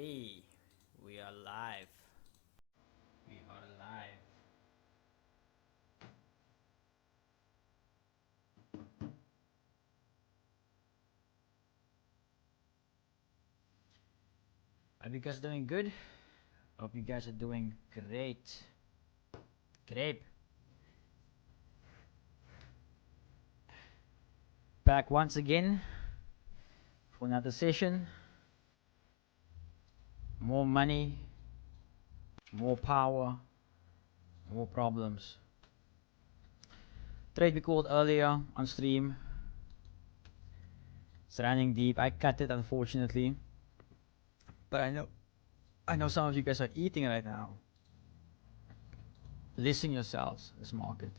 Hey, we are live. We are live. Are you guys doing good? Hope you guys are doing great. Great. Back once again for another session. More money, more power, more problems. Trade we called earlier on stream. It's running deep. I cut it unfortunately. But I know some of you guys are eating right now. Listen yourselves, this market.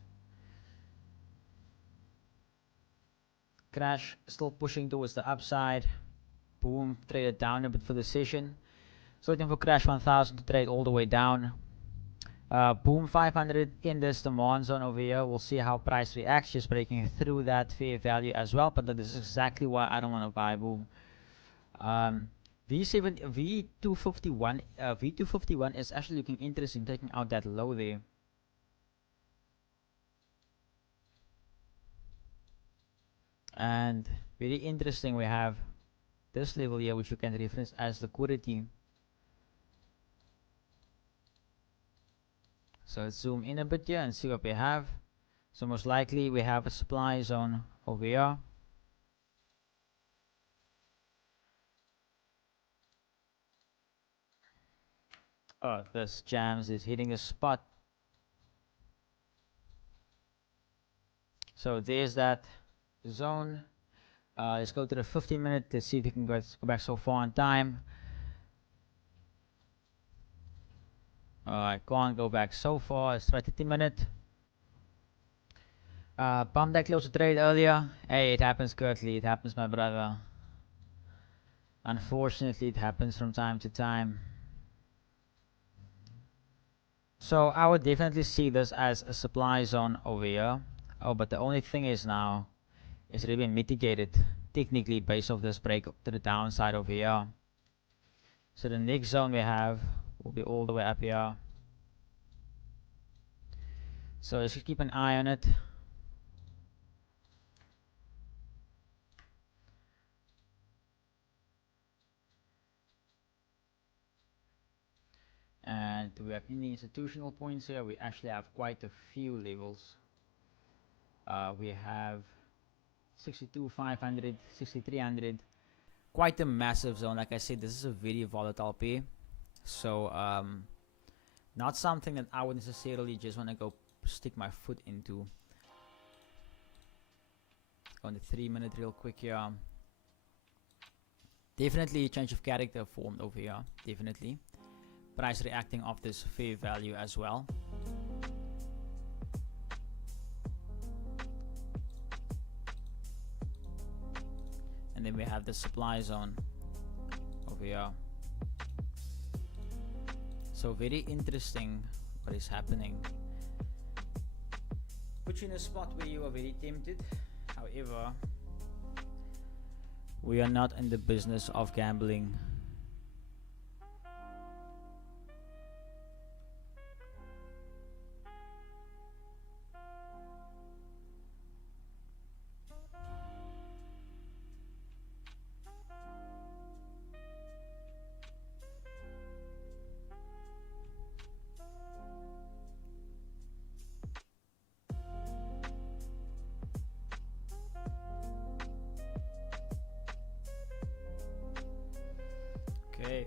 Crash still pushing towards the upside. Boom, traded down a bit for the session. So waiting for crash 1000 to trade all the way down. Boom 500 in this demand zone over here. We'll see how price reacts, just breaking through that fair value as well. But this is exactly why I don't want to buy boom. V251 is actually looking interesting, taking out that low there. And very interesting, we have this level here, which you can reference as liquidity. So let's zoom in a bit here and see what we have. So most likely we have a supply zone over here. Oh, this jams is hitting a spot. So there's that zone. Let's go to the 15-minute to see if we can go back so far in time. I can't go back so far. Let's try 30-minute. Pump that close to trade earlier. Hey, it happens quickly. It happens, my brother. Unfortunately, it happens from time to time. So I would definitely see this as a supply zone over here. Oh, but the only thing is now, it's really been mitigated technically based off this break to the downside over here. So the next zone we have will be all the way up here. So let's just keep an eye on it. And do we have any institutional points here? We actually have quite a few levels. We have 62,500, 6,300. Quite a massive zone. Like I said, this is a very volatile pair. So not something that I would necessarily just want to go stick my foot into. On the 3-minute real quick here. Definitely a change of character formed over here. Definitely. Price reacting off this fair value as well. And then we have the supply zone over here. So very interesting what is happening. Put you in a spot where you are very tempted. However, we are not in the business of gambling. Okay.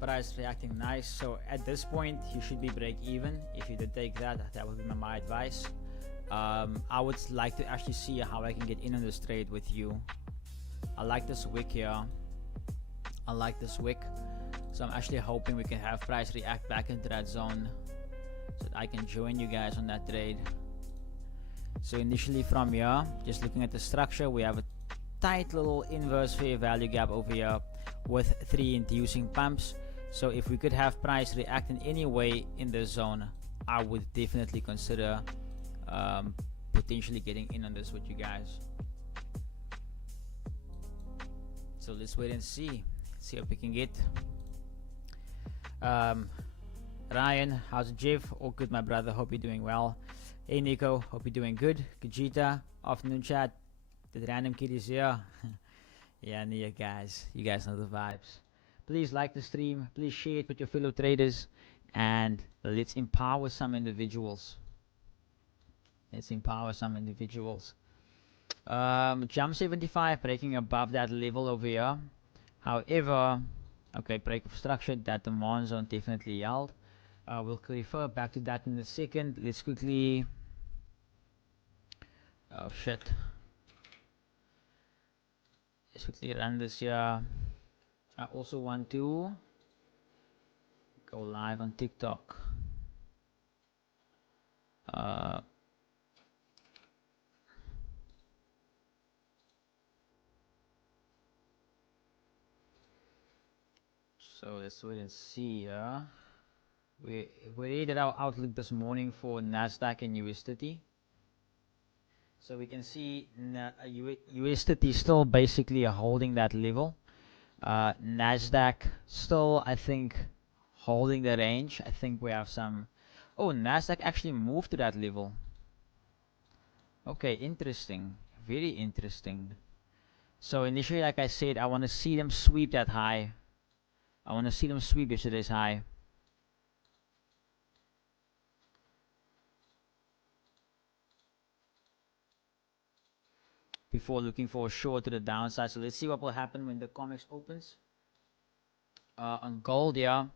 Price reacting nice. So at this point, you should be break even. If you did take that, that would be my advice. I would like to actually see how I can get in on this trade with you. I like this wick here. I like this wick. So I'm actually hoping we can have price react back into that zone so that I can join you guys on that trade. So initially from here, just looking at the structure, we have a tight little inverse fair value gap over here with 3 inducing pumps. So if we could have price react in any way in this zone, I would definitely consider potentially getting in on this with you guys. So let's wait and see what we can get. Ryan, how's it, Jeff? All good, my brother. Hope you're doing well. Hey Nico, hope you're doing good. Kajita, afternoon chat. The random kiddies here. Yeah, Nia guys, you guys know the vibes. Please like the stream, please share it with your fellow traders, and let's empower some individuals. Jump 75 breaking above that level over here. However, okay, break of structure, that demand zone definitely held. We'll refer back to that in a second. Let's quickly, oh shit, let's quickly run this here. I also want to go live on TikTok. So let's wait and see. We read our outlook this morning for Nasdaq and US30. So we can see US30 is still basically holding that level. Nasdaq still, I think, holding the range. I think we have some. Oh, Nasdaq actually moved to that level. Okay, interesting. Very interesting. So initially, like I said, I want to see them sweep that high. I want to see them sweep yesterday's high. Before looking for a short to the downside. So let's see what will happen when the COMEX opens. On gold, yeah.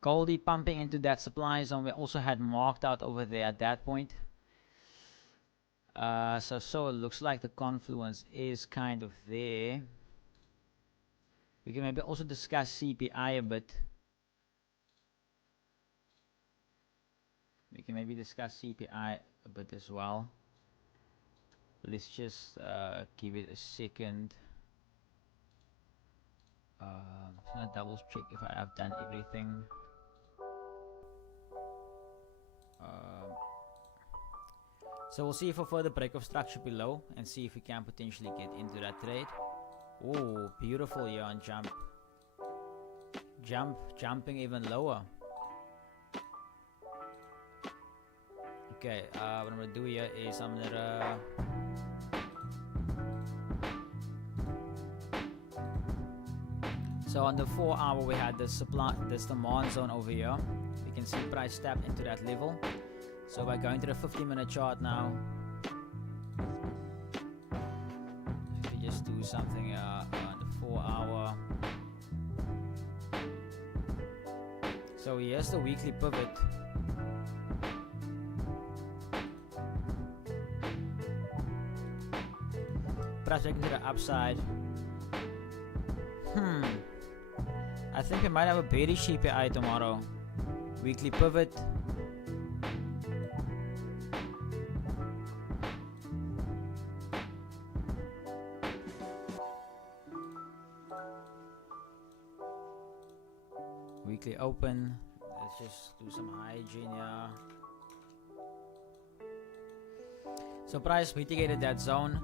Goldie pumping into that supply zone. We also had marked out over there at that point. So it looks like the confluence is kind of there. We can maybe also discuss CPI a bit. We can maybe discuss CPI a bit as well. Let's just give it a second. Just gonna double check if I have done everything. So we'll see for further break of structure below and see if we can potentially get into that trade. Oh, beautiful here on jump. Jumping even lower. Okay, what I'm gonna do here is I'm gonna so on the 4 hour we had this demand zone over here. We can see price tap into that level. So we're going to the 15-minute chart now. If we just do something on the 4 hour. So here's the weekly pivot. Price taking to the upside. I think we might have a bearish CPI tomorrow. Weekly pivot. Weekly open. Let's just do some hygiene here. So price mitigated that zone.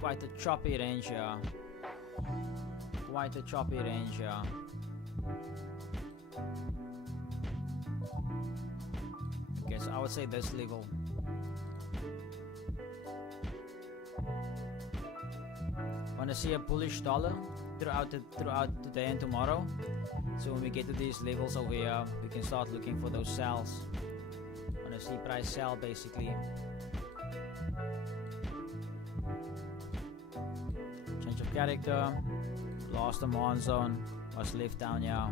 Quite a choppy range here. Okay, so I would say this level. Want to see a bullish dollar throughout today and tomorrow. So when we get to these levels over here, we can start looking for those sells. Want to see price sell basically. Change of character. Lost demand zone. Was left down here.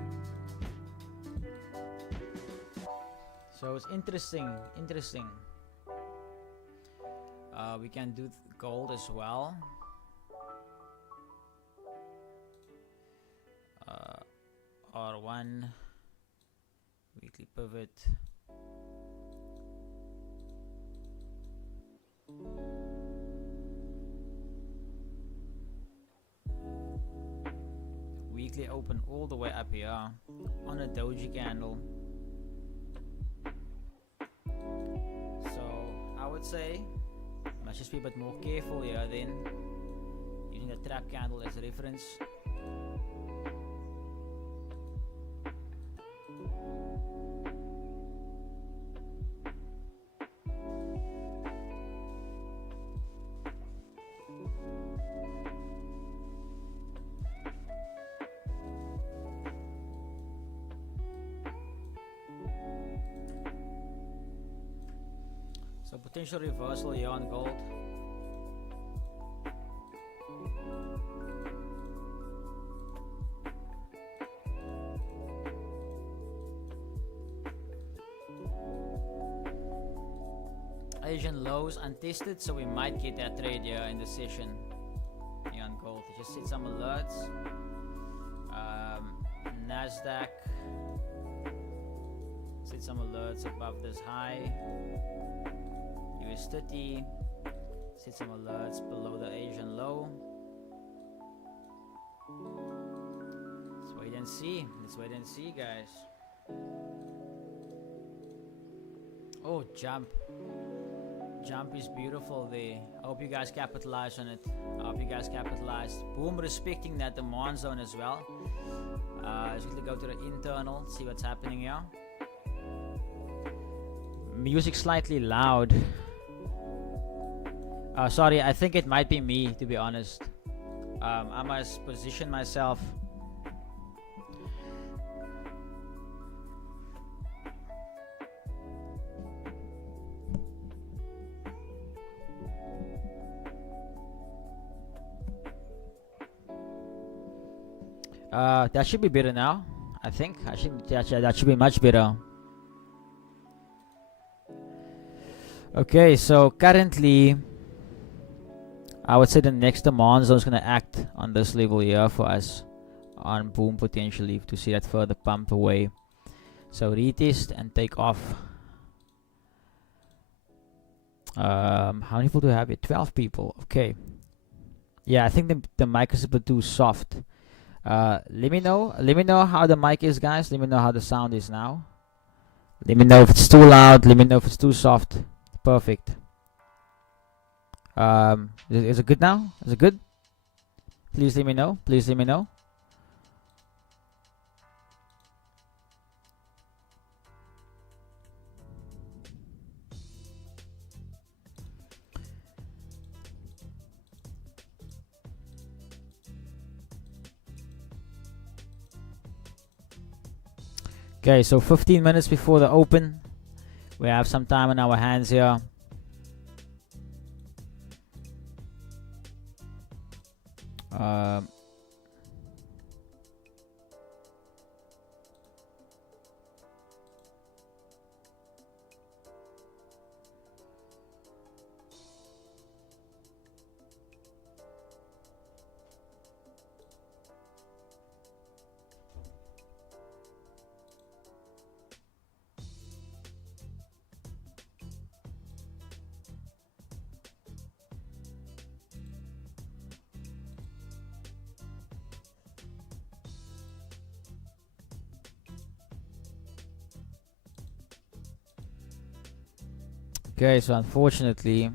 So it's interesting. We can do gold as well. R1 weekly pivot. Weekly open all the way up here on a doji candle. would say let's just be a bit more careful here then, using the trap candle as a reference. So potential reversal here on gold. Asian lows untested, so we might get that trade here in the session here on gold. Just set some alerts. Nasdaq, set some alerts above this high. US30, set some alerts below the Asian low. Let's wait and see. Let's wait and see, guys. Oh, jump. Jump is beautiful there. I hope you guys capitalize on it. I hope you guys capitalize. Boom, respecting that demand zone as well. Let's quickly go to the internal, see what's happening here. Music slightly loud. Sorry, I think it might be me, to be honest. I must position myself. That should be better now. I think that should be much better. Okay, so currently I would say the next demand zone is going to act on this level here for us on boom, potentially to see that further pump away. So retest and take off. How many people do I have here? 12 people. Okay. Yeah, I think the mic is a bit too soft. Let me know how the mic is, guys. Let me know how the sound is now. Let me know if it's too loud. Let me know if it's too soft. Perfect. Is it good now? Is it good? Please let me know. Please let me know. Okay, so 15 minutes before the open. We have some time on our hands here. Okay, so unfortunately,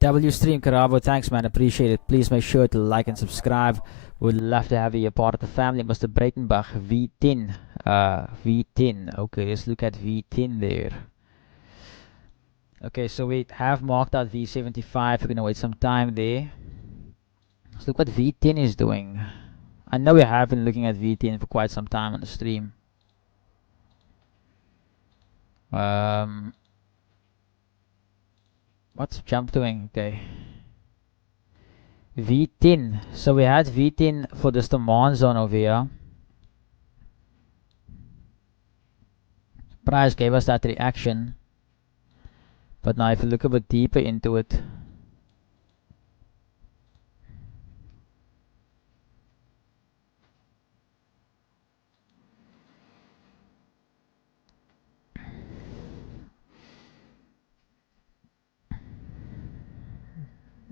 W Stream Carabo, thanks man, appreciate it. Please make sure to like and subscribe. Would love to have you a part of the family. Mr. Breitenbach, V10. V10. Okay, let's look at V10 there. Okay, so we have marked out V75. We're gonna wait some time there. Let's look what V10 is doing. I know we have been looking at V10 for quite some time on the stream. What's jump doing? Okay. V10. So we had V10 for this demand zone over here. Price gave us that reaction. But now if you look a bit deeper into it,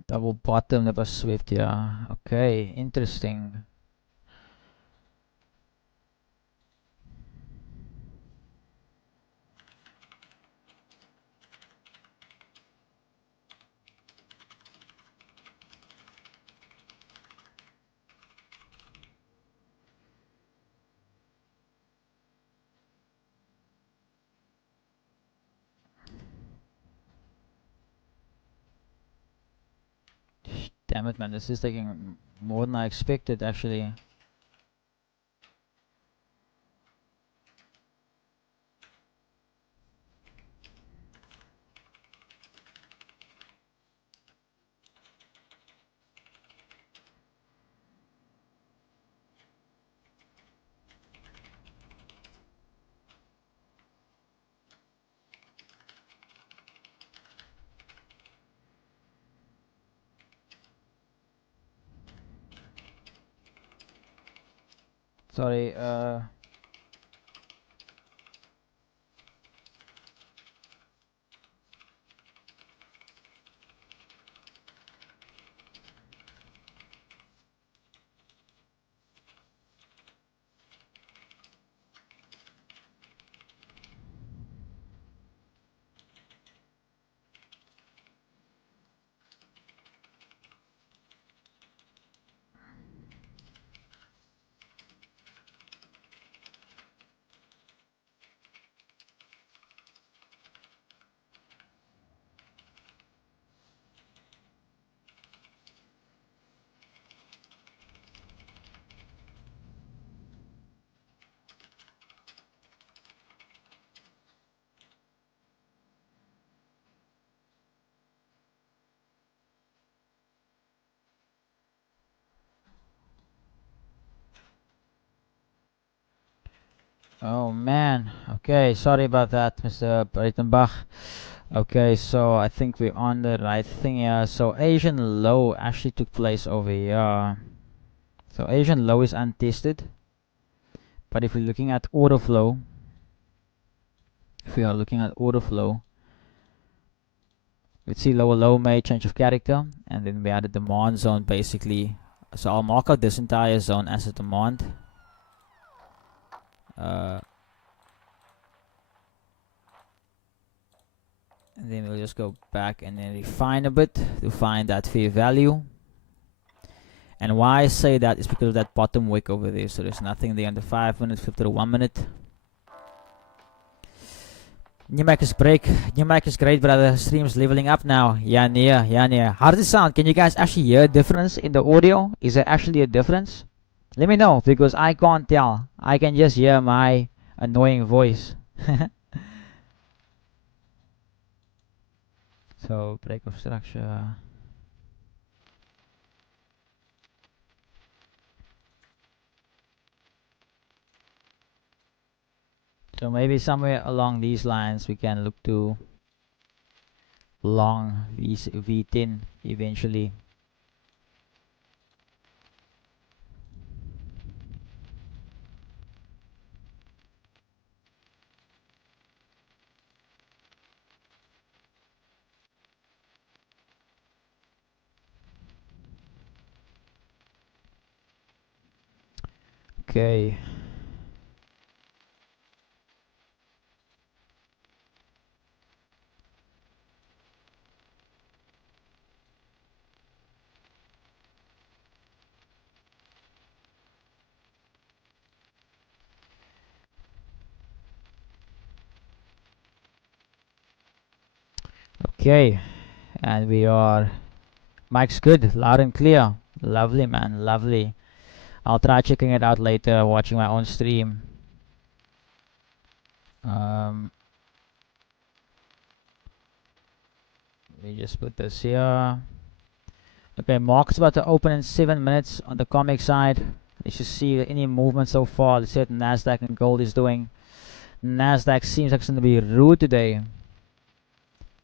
double bottom that was swift, yeah. Okay, interesting. Damn it, man, this is taking more than I expected, actually. Sorry, oh man. Okay, sorry about that, Mr. Breitenbach. Okay, so I think we're on the right thing here. So Asian low actually took place over here. So Asian low is untested. But if we're looking at order flow, if we are looking at order flow, we'd see lower low made change of character, and then we had a demand zone basically. So I'll mark out this entire zone as a demand. And then we'll just go back and then refine a bit to find that fair value. And why I say that is because of that bottom wick over there. So there's nothing there on the 5 minute, flip to the 1 minute. New mic is break. New mic is great, brother. Stream's leveling up now. Yeah, near. How does it sound? Can you guys actually hear a difference in the audio? Is there actually a difference? Let me know, because I can't tell. I can just hear my annoying voice. So, break of structure. So maybe somewhere along these lines we can look to long V10 eventually. Okay. Okay. And we are. Mike's good, loud and clear. Lovely, man, lovely. I'll try checking it out later, watching my own stream. Let me just put this here. Okay, market's about to open in 7 minutes on the comic side. You should see any movement so far. Let's see what Nasdaq and gold is doing. Nasdaq seems like it's going to be rude today.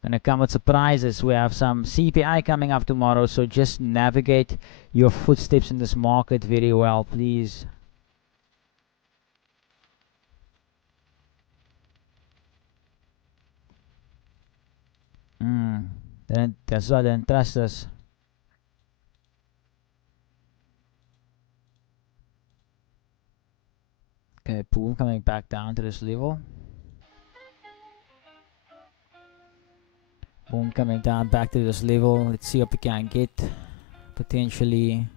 Gonna come with surprises. We have some CPI coming up tomorrow, so just navigate your footsteps in this market very well, please. That's why they didn't trust us. Okay, boom, coming back down to this level. Boom, coming down back to this level. Let's see what we can get. Potentially.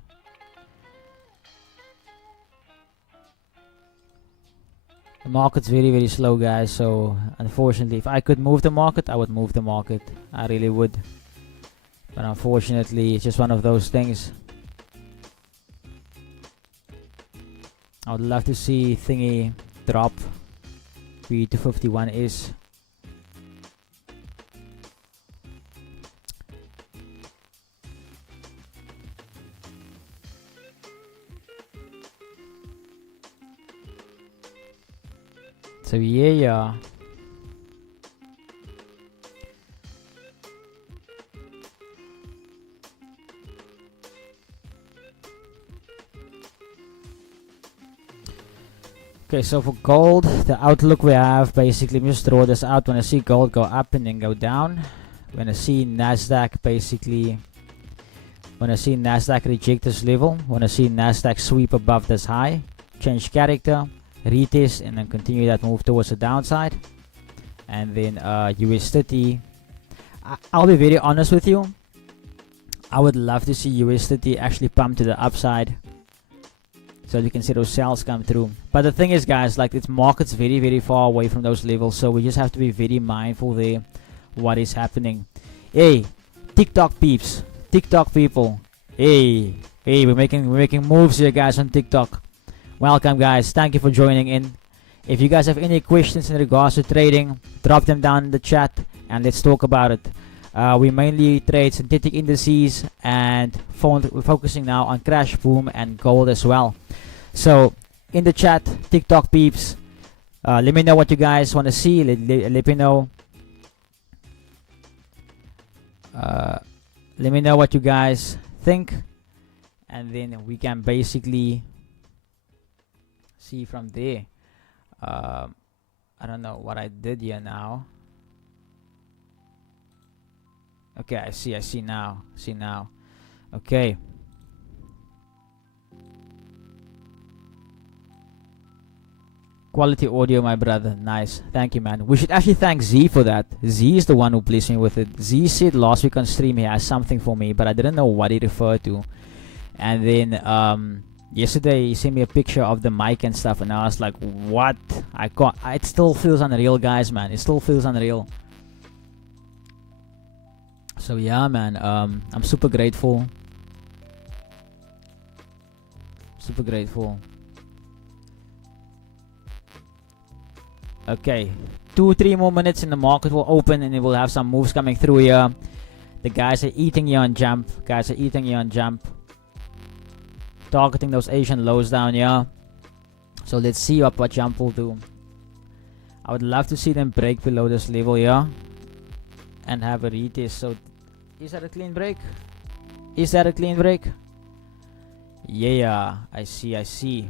The market's very, very slow, guys. So, unfortunately, if I could move the market, I would move the market. I really would. But unfortunately, it's just one of those things. I would love to see thingy drop. B251 is. So yeah. Okay, so for gold, the outlook we have, basically, let me just draw this out. When I see gold go up and then go down, when I see Nasdaq basically, when I see Nasdaq reject this level, when I see Nasdaq sweep above this high, change character, retest, and then continue that move towards the downside. And then US30, I'll be very honest with you, I would love to see US30 actually pump to the upside, so you can see those sales come through. But the thing is, guys, like, its market's very, very far away from those levels, so we just have to be very mindful there what is happening. Hey, TikTok peeps, TikTok people, hey, we're making moves here, guys, on TikTok. Welcome, guys, thank you for joining in. If you guys have any questions in regards to trading, drop them down in the chat and let's talk about it. We mainly trade synthetic indices, and we're focusing now on crash, boom, and gold as well. So in the chat, TikTok peeps, let me know what you guys want to see. Let me know. Let me know what you guys think, and then we can basically see from there. I don't know what I did here now. Okay, I see now. Okay. Quality audio, my brother. Nice. Thank you, man. We should actually thank Z for that. Z is the one who blessed me with it. Z said last week on stream he has something for me, but I didn't know what he referred to. And then yesterday he sent me a picture of the mic and stuff, and I was like, what? I can't. It still feels unreal, guys, man. It still feels unreal. So yeah, man, I'm super grateful. Super grateful. Okay, 2-3 more minutes and the market will open, and it will have some moves coming through here. The guys are eating here on jump. Targeting those Asian lows down here. So let's see what jump will do. I would love to see them break below this level here and have a retest. So is that a clean break? Yeah, I see.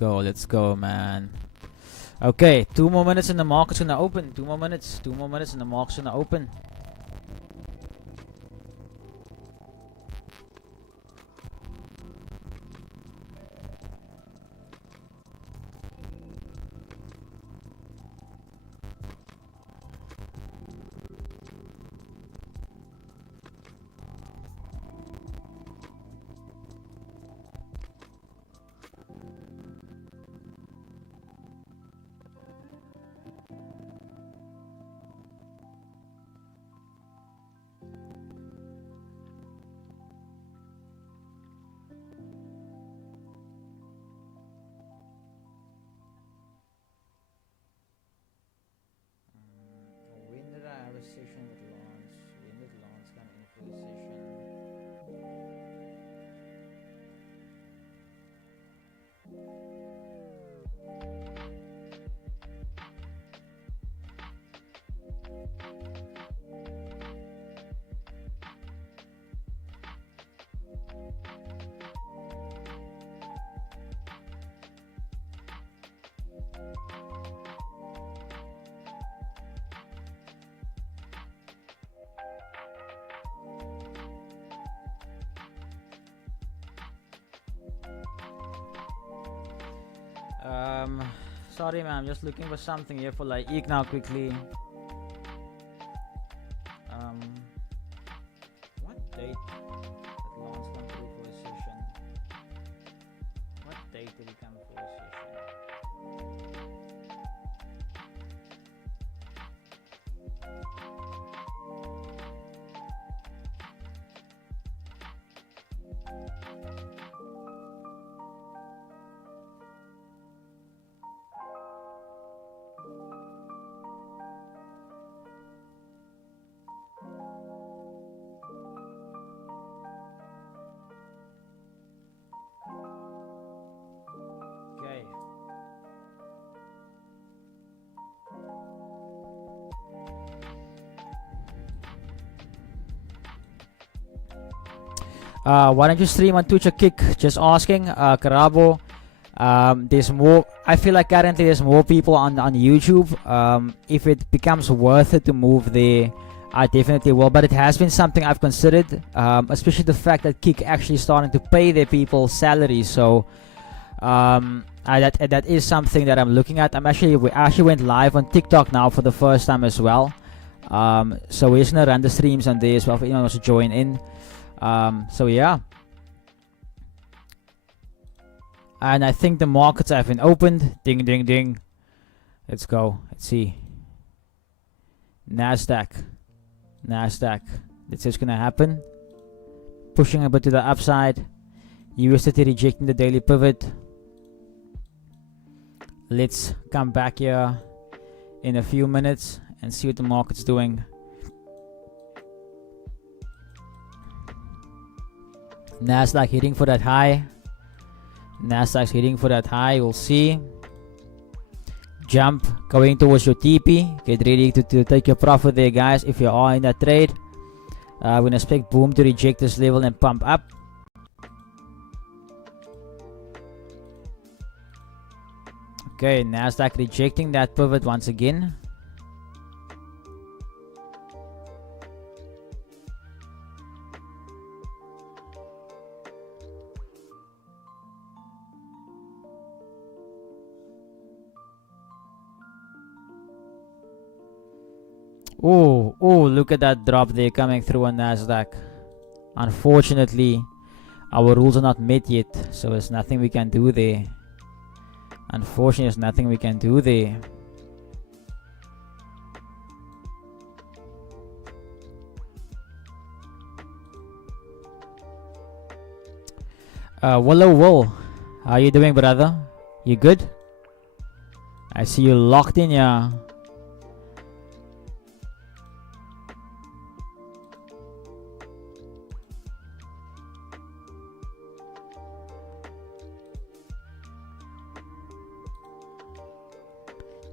Let's go, man. Okay, 2 more minutes and the market's gonna open. 2 more minutes and the market's gonna open. Sorry, man. I'm just looking for something here for like Eek now quickly. What date did Lance come through for a session? What date did he come for a session? Okay. Why don't you stream on Twitch or Kick? Just asking. Karabo. There's more. I feel like currently there's more people on YouTube. If it becomes worth it to move there, I definitely will. But it has been something I've considered, especially the fact that Kick actually starting to pay their people salaries. So that is something that I'm looking at. We actually went live on TikTok now for the first time as well. So we're just gonna run the streams on there as well if anyone wants to join in. So yeah. And I think the markets have been opened. Ding, ding, ding. Let's go. Let's see. Nadaq. That's just gonna happen. Pushing a bit to the upside. US30 rejecting the daily pivot. Let's come back here in a few minutes and see what the market's doing. Nasdaq hitting for that high. Nasdaq's hitting for that high. We'll see. Jump going towards your TP. Get ready to take your profit there, guys. If you are in that trade, we're gonna expect boom to reject this level and pump up. Okay, Nasdaq rejecting that pivot once again. Oh, look at that drop there coming through on Nasdaq. Unfortunately, our rules are not met yet, so there's nothing we can do there. Unfortunately, there's nothing we can do there. Will, how you doing, brother? You good? I see you locked in, yeah.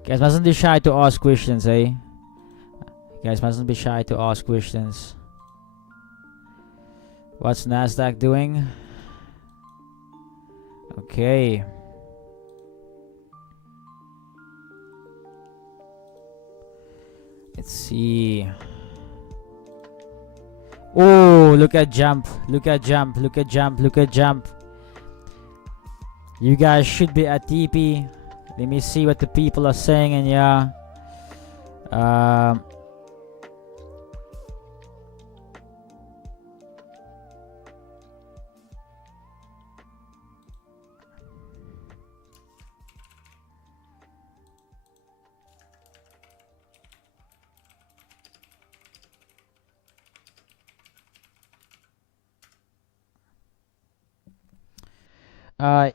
Guys mustn't be shy to ask questions, eh? Guys mustn't be shy to ask questions. What's Nasdaq doing? Okay. Let's see. Oh, look at jump. Look at jump. Look at jump. Look at jump. You guys should be at TP. Let me see what the people are saying in here.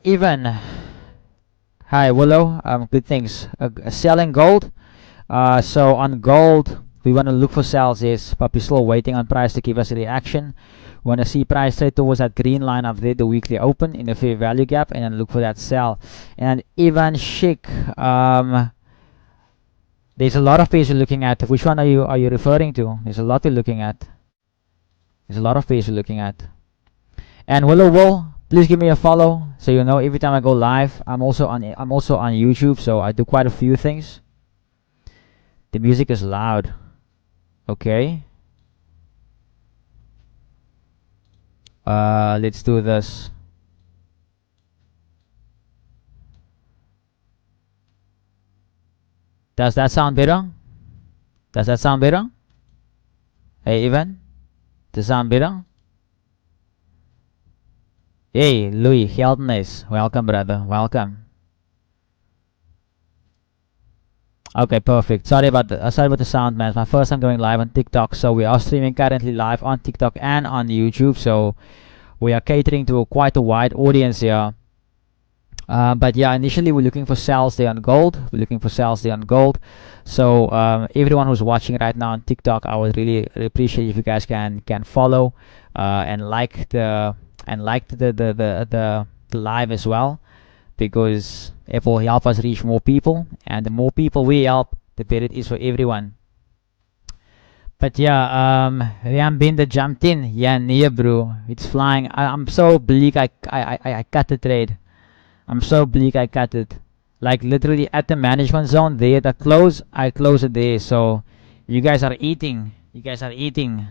Even. Hi, Willow. Good things. Selling gold. So on gold, we want to look for sales, yes, but we're still waiting on price to give us a reaction. We want to see price trade towards that green line up there, the weekly open in the fair value gap, and then look for that sell. And Ivan Schick, there's a lot of pairs you're looking at. Which one are you referring to? There's a lot we're looking at. There's a lot of pairs you're looking at. And Will, please give me a follow so you know every time I go live. I'm also on YouTube, so I do quite a few things. The music is loud. Okay. Let's do this. Does that sound better? Does that sound better? Hey, Ivan? Does it sound better? Hey, Louis, Heldness. Welcome, brother. Welcome. Okay, perfect. Sorry about the sound, man. It's my first time going live on TikTok, so we are streaming currently live on TikTok and on YouTube. So we are catering to quite a wide audience here. But yeah, initially we're looking for sales there on gold. We're looking for sales there on gold. So everyone who's watching right now on TikTok, I would really appreciate if you guys can follow and like the live as well, because it will help us reach more people, and the more people we help, the better it is for everyone. But yeah, Rian Binder jumped in. Yeah, near bro, it's flying. I'm so bleak. I cut the trade. I'm so bleak. I cut it. Like literally at the management zone there, the close. I close it there. So you guys are eating. You guys are eating.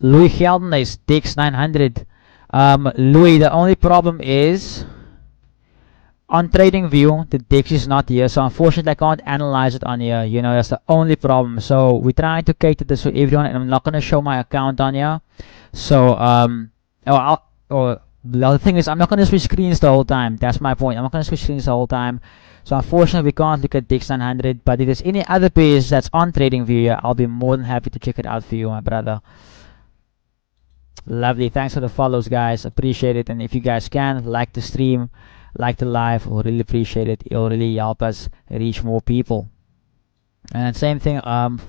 Louis Geldenhuis takes 900. Louis, the only problem is on trading view the DEX is not here, so unfortunately I can't analyze it on here. You know, that's the only problem. So we're trying to cater this for everyone, and I'm not gonna show my account on here. So the other thing is I'm not gonna switch screens the whole time. That's my point. I'm not gonna switch screens the whole time. So unfortunately we can't look at DEX 900. But if there's any other page that's on trading view, yeah, I'll be more than happy to check it out for you, my brother. Lovely. Thanks for the follows, guys. Appreciate it. And if you guys can like the stream, like the live, we'll really appreciate it. It'll really help us reach more people. And same thing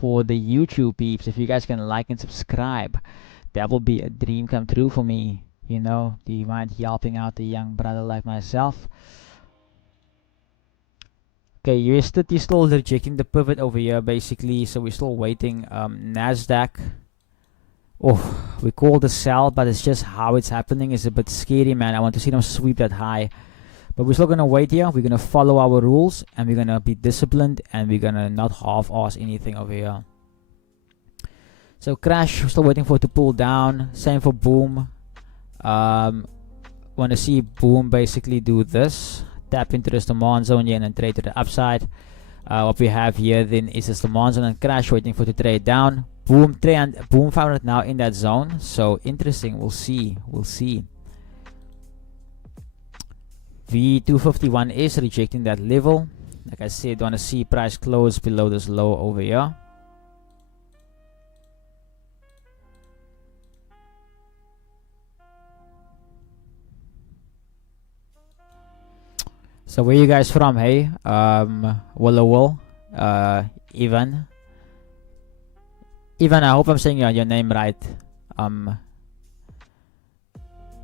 for the YouTube peeps. If you guys can like and subscribe, that will be a dream come true for me. You know, do you mind helping out a young brother like myself? Okay, US30 still rejecting the pivot over here basically, so we're still waiting. Nasdaq. Oh, we call the sell, but it's just how it's happening is a bit scary, man. I want to see them sweep that high. But we're still going to wait here. We're going to follow our rules, and we're going to be disciplined, and we're going to not half-ass anything over here. So crash, we're still waiting for it to pull down. Same for boom. Want to see boom basically do this. Tap into this demand zone here and then trade to the upside. What we have here then is this demand zone and crash, waiting for it to trade down. Boom, trade, boom found it now in that zone. So interesting. We'll see. We'll see. V251 is rejecting that level. Like I said, want to see price close below this low over here. So where you guys from, hey? Willowell, Ivan. Ivan, I hope I'm saying your name right.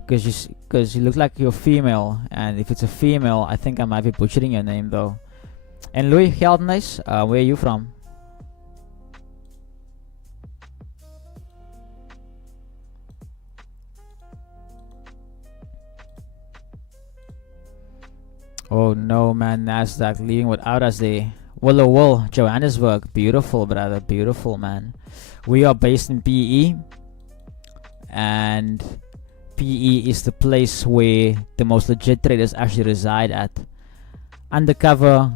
Because you look like you're female, and if it's a female, I think I might be butchering your name though. And Louis Geldenhuis, where are you from? Oh no, man, Nasdaq leaving without us there. Willowell, Johannesburg, beautiful, brother, beautiful, man. We are based in PE, and PE is the place where the most legit traders actually reside at. Undercover,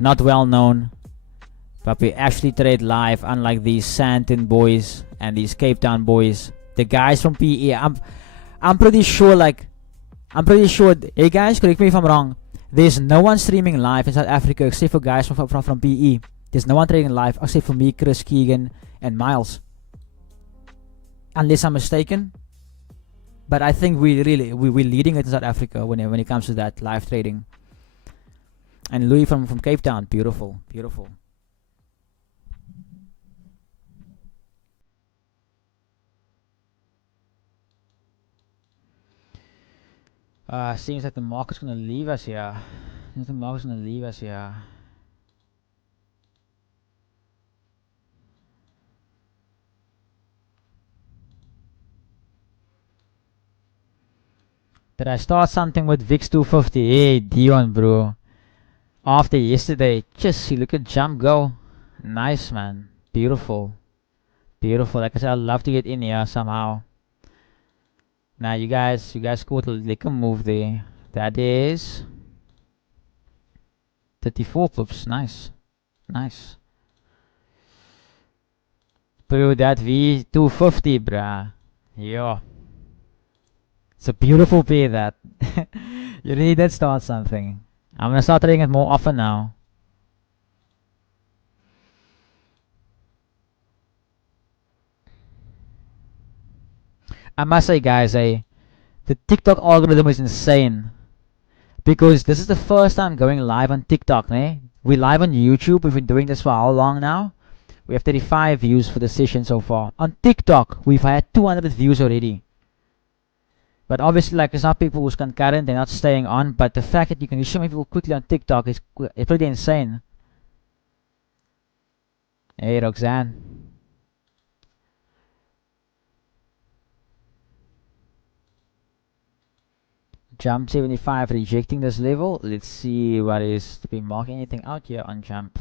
not well known, but we actually trade live, unlike these Sandton boys and these Cape Town boys. The guys from PE, I'm pretty sure, hey guys, correct me if I'm wrong, there's no one streaming live in South Africa except for guys from PE. There's no one trading live except for me, Chris, Keegan, and Miles. Unless I'm mistaken. But I think we're leading it in South Africa when it comes to that live trading. And Louis from Cape Town, beautiful, beautiful. Seems like the market's gonna leave us here. Did I start something with VIX 250? Hey, Dion, bro. After yesterday, just see, look at jump go. Nice, man. Beautiful. Beautiful. Like I said, I'd love to get in here somehow. Now you guys caught a liquor move there. That is 34 pips. Nice. Nice. Bro, that V250, bruh. Yo. It's a beautiful pair, that. You really did start something. I'm gonna start trading it more often now. I must say, guys, the TikTok algorithm is insane. Because this is the first time going live on TikTok, eh? We live on YouTube. We've been doing this for how long now? We have 35 views for the session so far. On TikTok, we've had 200 views already. But obviously, like, there's not people who's concurrent, they're not staying on. But the fact that you can reach so many people quickly on TikTok is pretty insane. Hey, Roxanne. Jump 75, rejecting this level. Let's see what is to be marking anything out here on jump.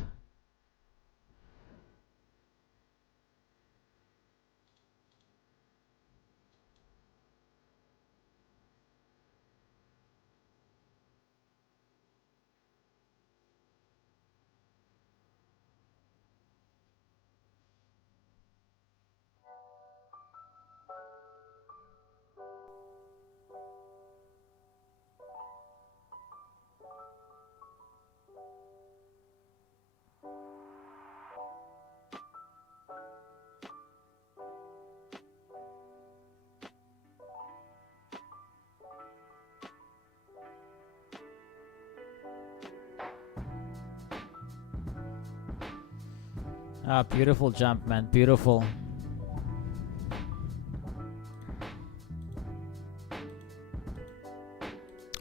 Ah, beautiful jump, man. Beautiful.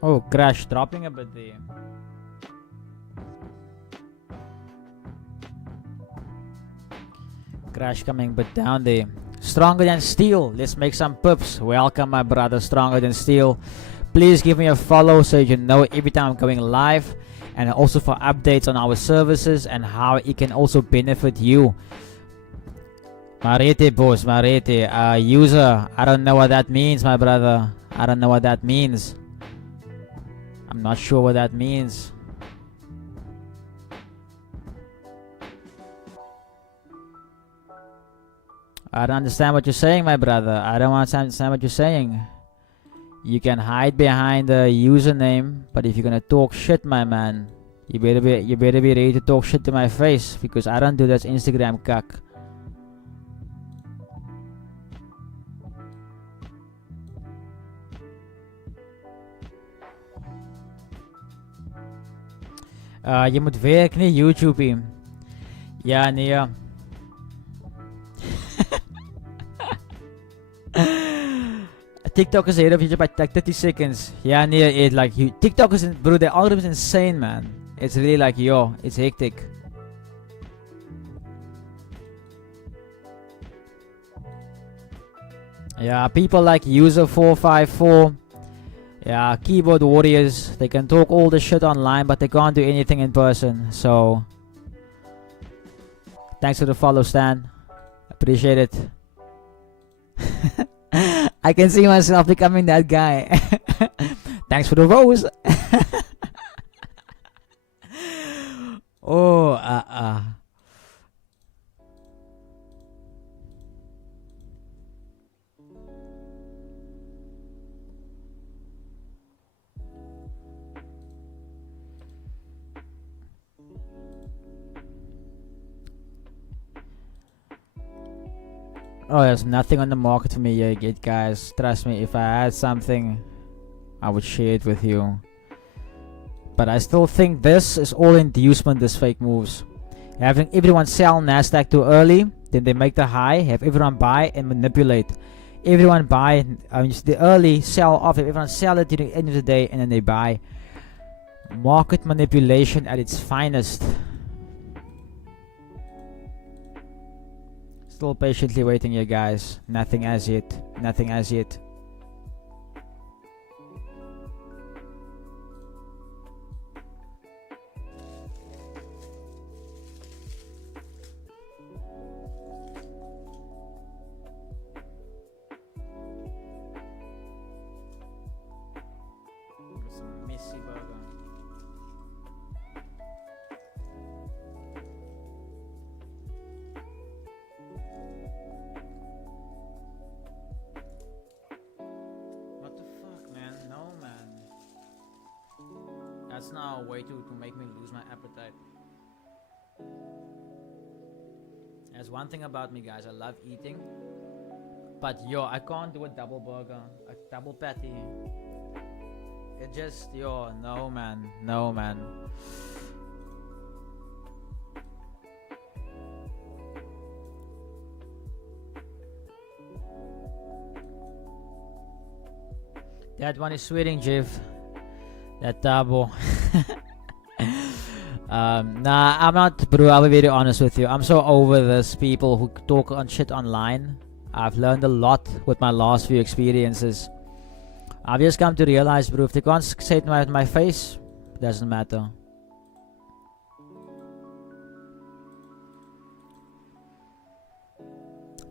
Oh, crash. Dropping a bit there. Crash coming but down there. Stronger than steel. Let's make some pips. Welcome, my brother. Stronger than steel. Please give me a follow so you know every time I'm going live. And also for updates on our services and how it can also benefit you. Marete, boss, Marete. User, I don't know what that means, my brother. I don't know what that means. I'm not sure what that means. I don't understand what you're saying, my brother. I don't understand what you're saying. You can hide behind the username, but if you're gonna talk shit, my man, you better be ready to talk shit to my face, because I don't do that Instagram cuck. Je moet werken, niet YouTube. Ja, nee. TikTok is ahead of YouTube by like 30 seconds. Yeah, near it. Like, TikTok is, bro, the algorithm is insane, man. It's really like, yo, it's hectic. Yeah, people like user454. Yeah, keyboard warriors. They can talk all the shit online, but they can't do anything in person. So, thanks for the follow, Stan. Appreciate it. I can see myself becoming that guy. Thanks for the rose. Oh, Oh, there's nothing on the market for me yet, guys. Trust me, if I had something, I would share it with you. But I still think this is all inducement, this fake moves. Having everyone sell Nasdaq too early, then they make the high, have everyone buy and manipulate. Everyone buy, the early sell off, everyone sell it during the end of the day, and then they buy. Market manipulation at its finest. Still patiently waiting here, guys. Nothing as yet. Nothing as yet. NYSE burger. What the fuck, man? No, man. That's now a way to make me lose my appetite. There's one thing about me, guys. I love eating. But yo, I can't do a double burger, a double patty. It just, yo, no man, no man. That one is sweating, Jiv. That tabo. Nah, I'm not, bro. I'll be very honest with you. I'm so over this people who talk on shit online. I've learned a lot with my last few experiences. I've just come to realize, bro, if they can't say it with my face, it doesn't matter.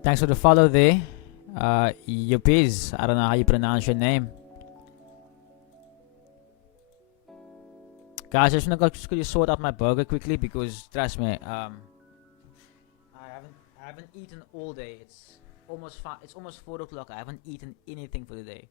Thanks for the follow there. Yuppies. I don't know how you pronounce your name. Guys, I just want to sort out my burger quickly because trust me, I haven't eaten all day. It's almost 4 o'clock. I haven't eaten anything for the day.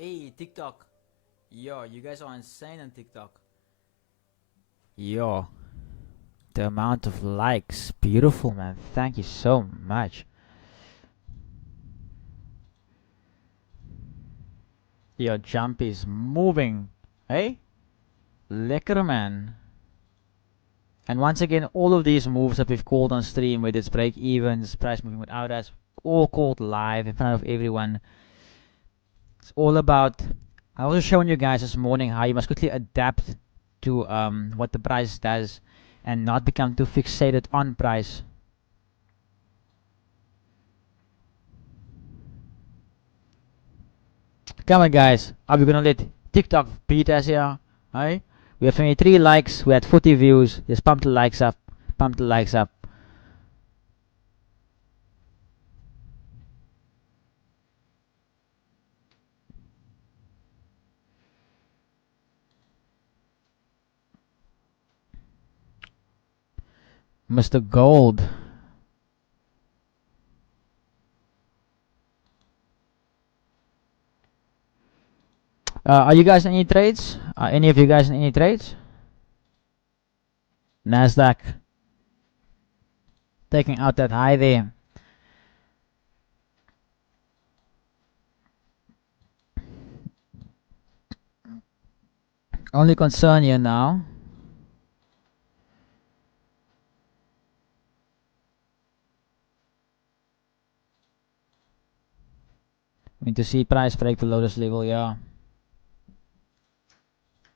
Hey, TikTok. Yo, you guys are insane on TikTok. Yo, the amount of likes. Beautiful, man. Thank you so much. Yo, jump is moving. Hey? Lekker, man. And once again, all of these moves that we've called on stream, whether it's break evens, price moving without us, all called live in front of everyone. It's all about. I was showing you guys this morning how you must quickly adapt to what the price does and not become too fixated on price. Come on, guys. Are we gonna let TikTok beat us here? Hey? We have 23 likes. We had 40 views. Just pump the likes up. Pump the likes up. Mr. Gold. Are you guys in any trades? Any of you guys in any trades? Nasdaq taking out that high there. Only concern here now. We need to see price break below this level, yeah.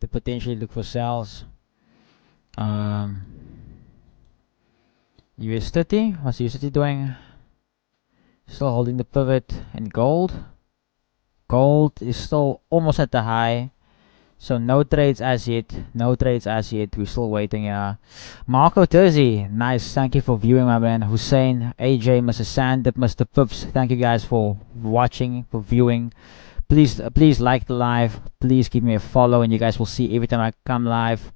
To potentially look for sells. US30, what's US30 doing? Still holding the pivot. And gold. Gold is still almost at the high. So no trades as yet. No trades as yet. We're still waiting. Marco Terzi, nice. Thank you for viewing, my man. Hussein, AJ, Mr. Sandip, Mr. Pips. Thank you guys for watching, for viewing. Please like the live. Please give me a follow, and you guys will see every time I come live.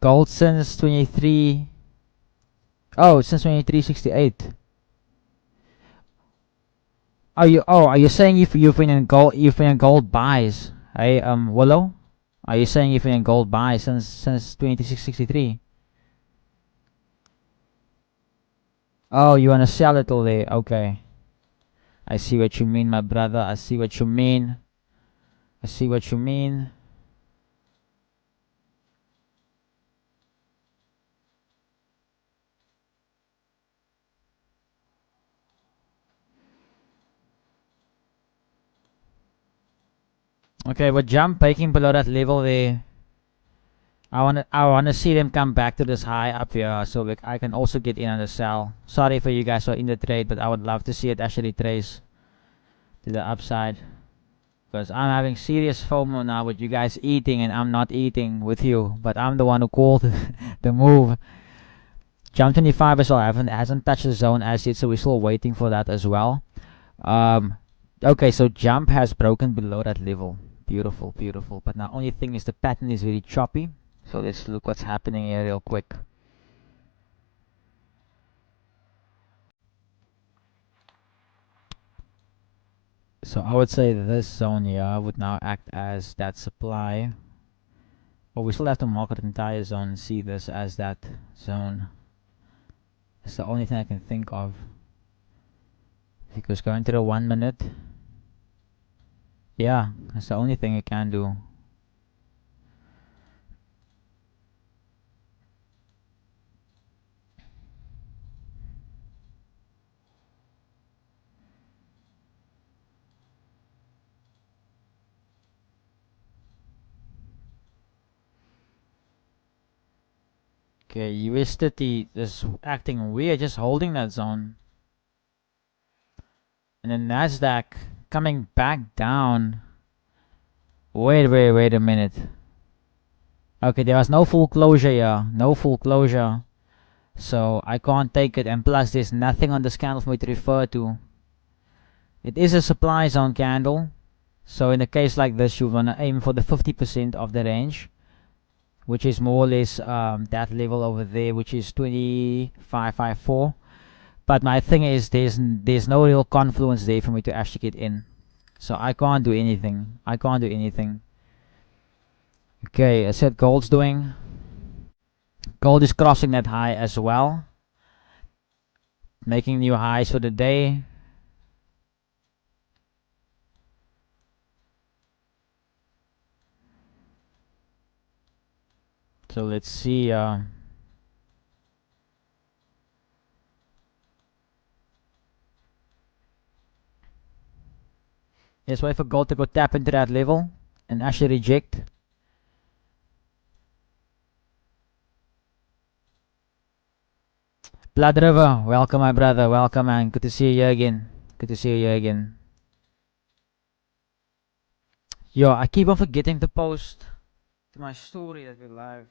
Gold since 23. Oh, since 2368. Are you saying if you've been in gold buys? Hey, Willow, are you saying you've been in gold buys since 2663? Oh, you wanna sell it all there? Okay, I see what you mean, my brother. I see what you mean. I see what you mean. Okay, but jump breaking below that level there. I wanna see them come back to this high up here, so I can also get in on the sell. Sorry for you guys who are in the trade, but I would love to see it actually trace to the upside. Because I'm having serious FOMO now with you guys eating, and I'm not eating with you, but I'm the one who called the move. Jump 25 as well. Hasn't touched the zone as yet, so we're still waiting for that as well. Um, okay, so jump has broken below that level. Beautiful, beautiful. But now only thing is the pattern is very choppy. So let's look what's happening here real quick. So I would say this zone here would now act as that supply. But we still have to market the entire zone and see this as that zone. It's the only thing I can think of. Because going to the 1 minute, yeah, that's the only thing you can do. Okay, US30 is acting weird, just holding that zone. And then Nasdaq coming back down. Wait a minute. Okay, there was no full closure here. No full closure. So I can't take it. And plus, there's nothing on this candle for me to refer to. It is a supply zone candle. So in a case like this, you want to aim for the 50% of the range, which is more or less that level over there, which is 2554. But my thing is, there's no real confluence there for me to actually get in, so I can't do anything. I can't do anything. Okay, I said gold's doing. Gold is crossing that high as well, making new highs for the day. So let's see. Let's wait for gold to go tap into that level and actually reject. Blood River, welcome my brother, welcome man. Good to see you again. Good to see you again. Yo, I keep on forgetting to post to my story that we're live.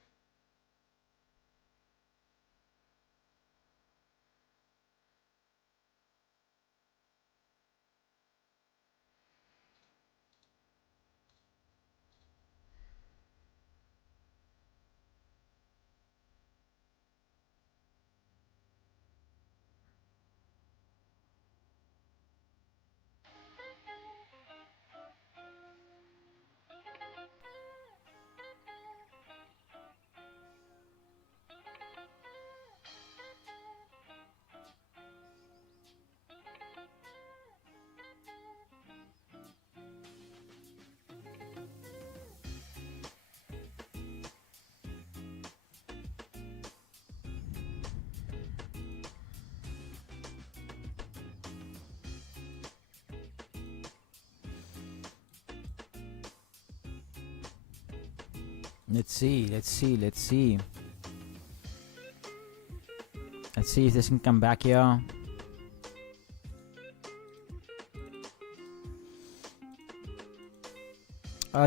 Let's see. Let's see if this can come back here.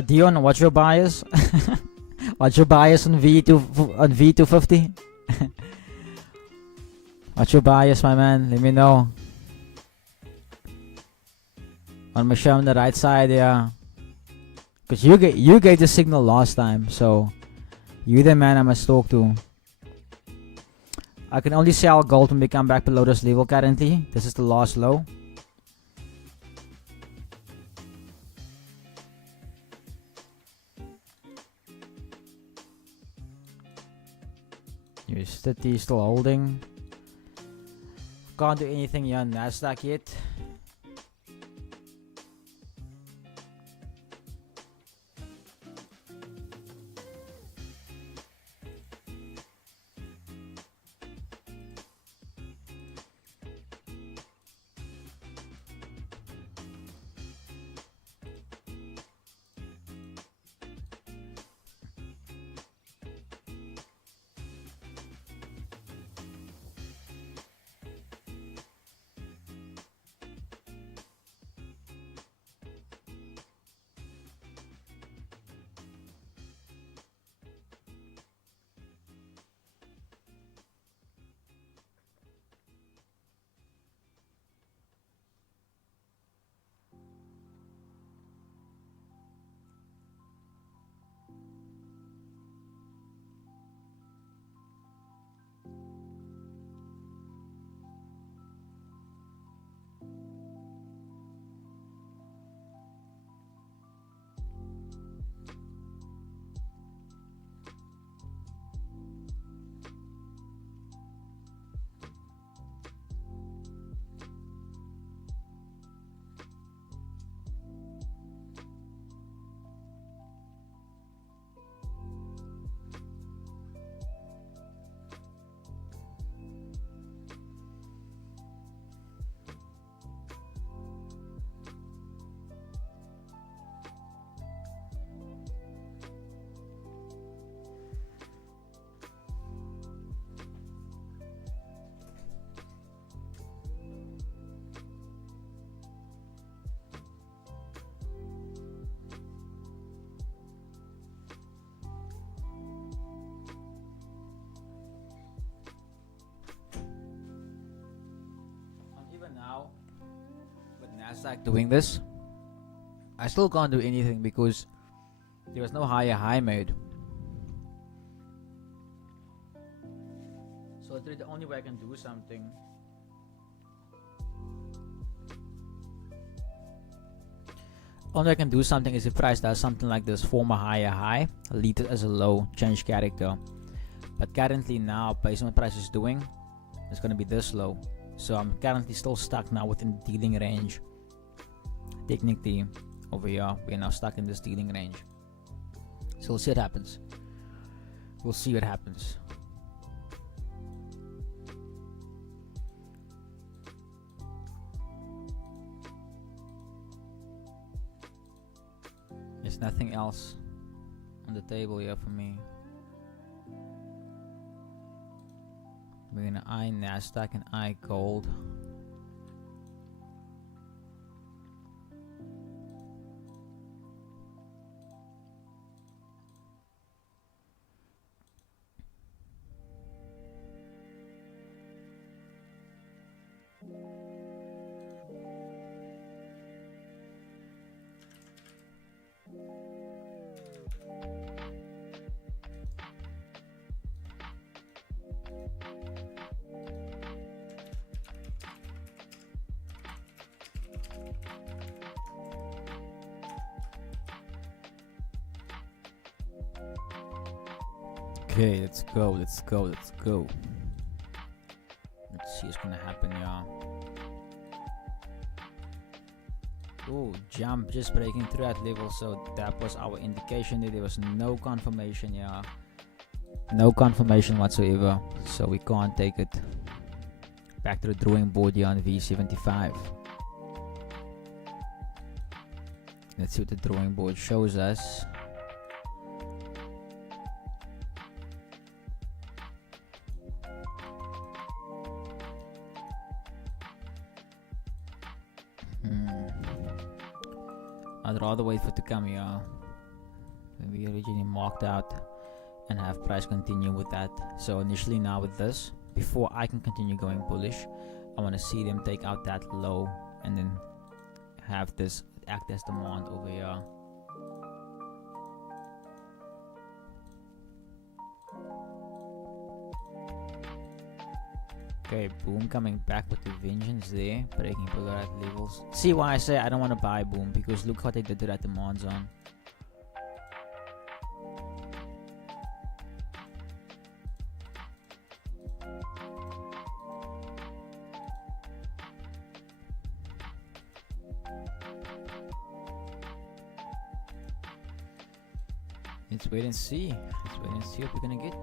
Dion, what's your bias? What's your bias on V250? What's your bias, my man? Let me know. On my show on the right side, yeah. Cause you gave the signal last time, so you the man I must talk to. I can only sell gold when we come back below this level currently. This is the last low. US30 still holding. Can't do anything here on Nasdaq yet. Now, with Nasdaq doing this, I still can't do anything because there was no higher high made. So the only way I can do something is if price does something like this, form a higher high, lead it as a low, change character. But currently now, based on what price is doing, it's going to be this low. So I'm currently still stuck now within the dealing range. Technically, over here, we're now stuck in this dealing range. So we'll see what happens. We'll see what happens. There's nothing else on the table here for me. We're gonna eye Nasdaq and eye gold. Okay, let's go. Let's see what's gonna happen, y'all. Oh, jump, just breaking through that level, so that was our indication that there was no confirmation, yeah. No confirmation whatsoever, so we can't take it. Back to the drawing board here on V75. Let's see what the drawing board shows us. I'd rather wait for it to come here when we originally marked out and have price continue with that. So initially now with this, before I can continue going bullish, I want to see them take out that low and then have this act as demand over here. Okay, boom, coming back with the vengeance there, breaking below that levels. See why I say I don't want to buy boom, because look what they did to that demand zone. Let's wait and see. Let's wait and see what we're gonna get.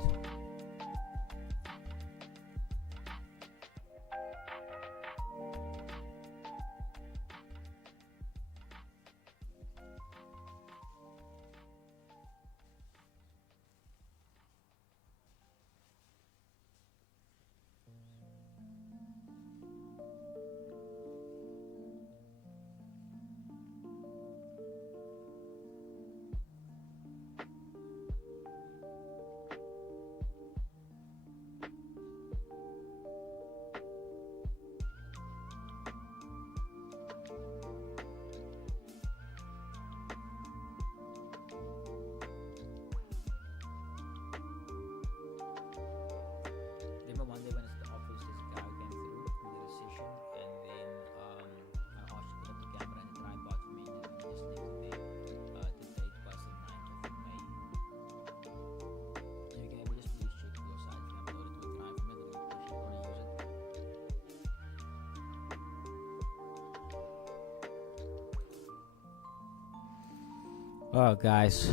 Oh, guys.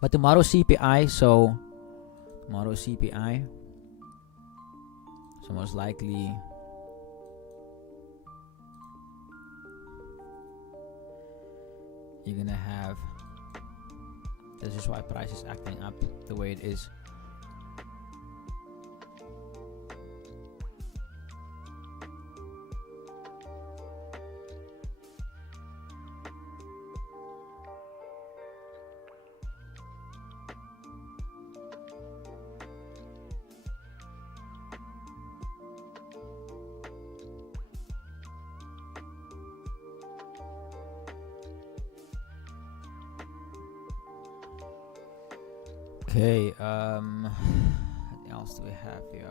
But tomorrow CPI, so tomorrow CPI. So most likely you're gonna have. This is why price is acting up the way it is. Okay, what else do we have here?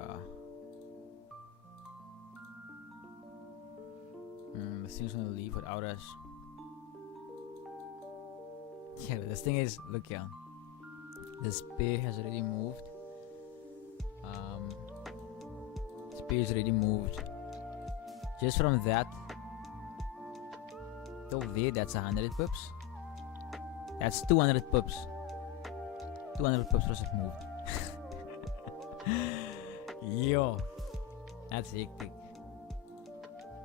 This thing's gonna leave without us. Yeah, but this thing is, look here. This pair has already moved. This pair is already moved. Just from that till there, that's 100 pips. That's 200 pips. 200 pips was it moved. Yo, that's hectic.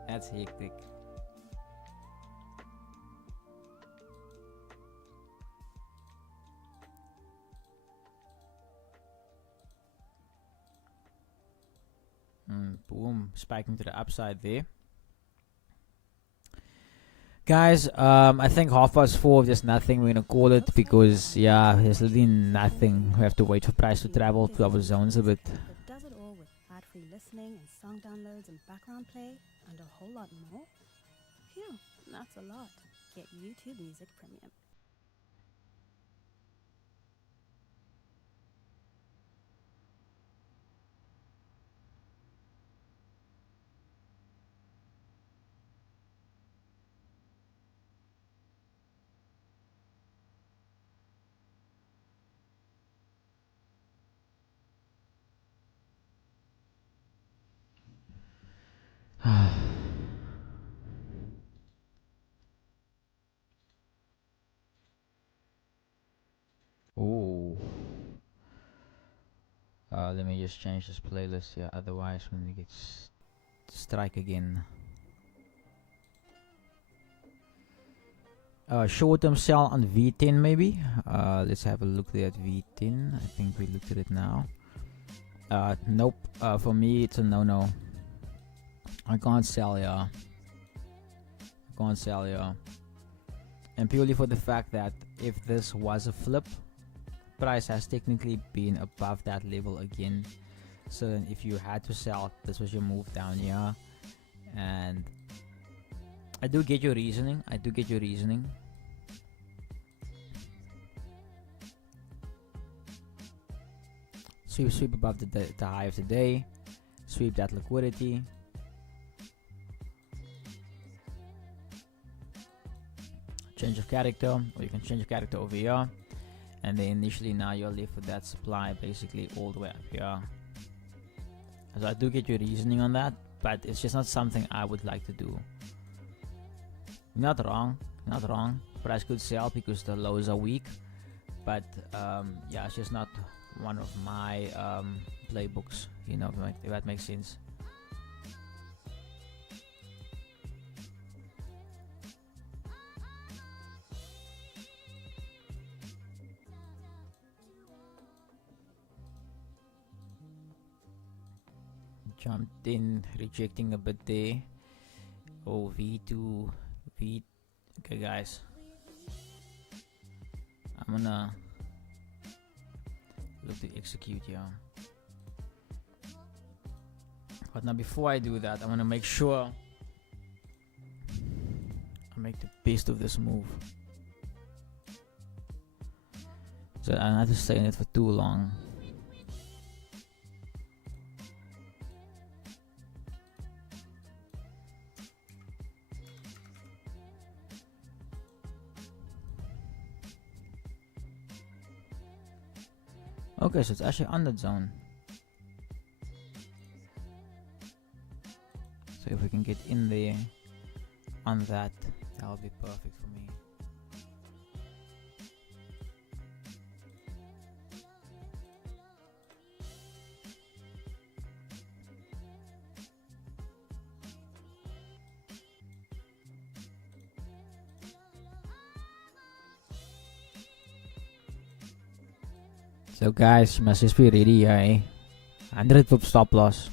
That's hectic. Boom, spiking to the upside there. Guys, I think 4:30, there's nothing. We're gonna call it because yeah, there's literally nothing. We have to wait for price to travel to our zones a bit. It does it all with ad-free listening and song downloads and background play and a whole lot more. Phew, that's a lot. Get YouTube Music Premium. Oh. Let me just change this playlist here. Otherwise, when we get strike again. Short-term sell on V10 maybe. Let's have a look there at V10. I think we looked at it now. Nope. For me, it's a no-no. I can't sell here. I can't sell here. and purely for the fact that if this was a flip, price has technically been above that level again. So then if you had to sell, this was your move down here. And I do get your reasoning. Sweep above the high of the day. Sweep that liquidity. Change of character, or you can change of character over here. And then initially now you're left with that supply basically all the way up here. So I do get your reasoning on that, but it's just not something I would like to do. Not wrong. Price could sell because the lows are weak, but yeah, it's just not one of my playbooks, you know, if that makes sense. Jumped in, rejecting a bit there. Oh, V2, V. Okay, guys, I'm gonna look to execute here. But now, before I do that, I want to make sure I make the best of this move. So I don't have to stay in it for too long. Okay, so it's actually on the zone. So if we can get in there on that, that'll be perfect for me. So guys, you must just be ready, eh? 100 pip stop loss.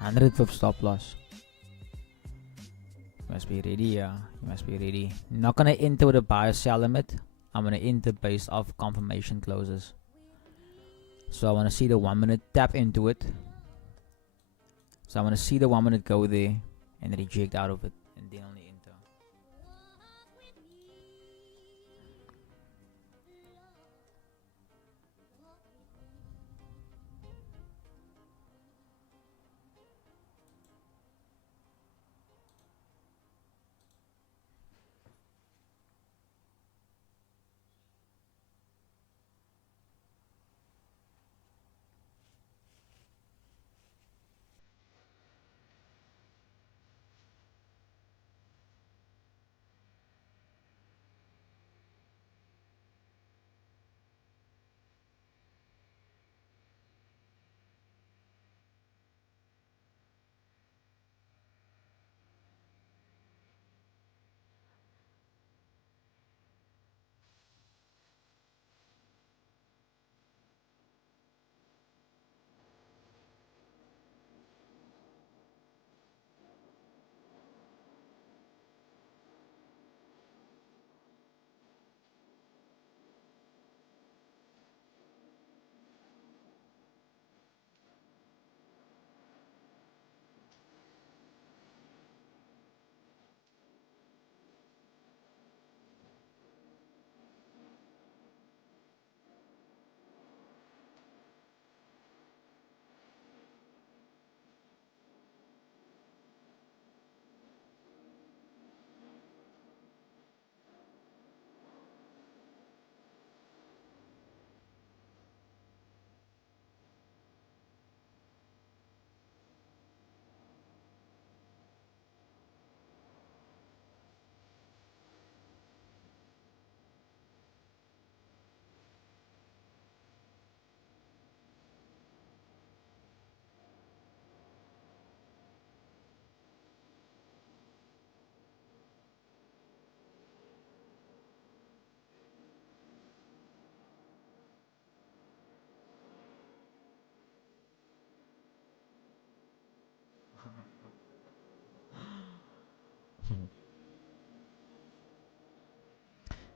100 pip stop loss. You must be ready, yeah. You must be ready. Not gonna enter with a buy or sell limit. I'm gonna enter based off confirmation closes. So I wanna see the 1 minute tap into it. So I wanna see the 1 minute go there and reject out of it, and then only enter.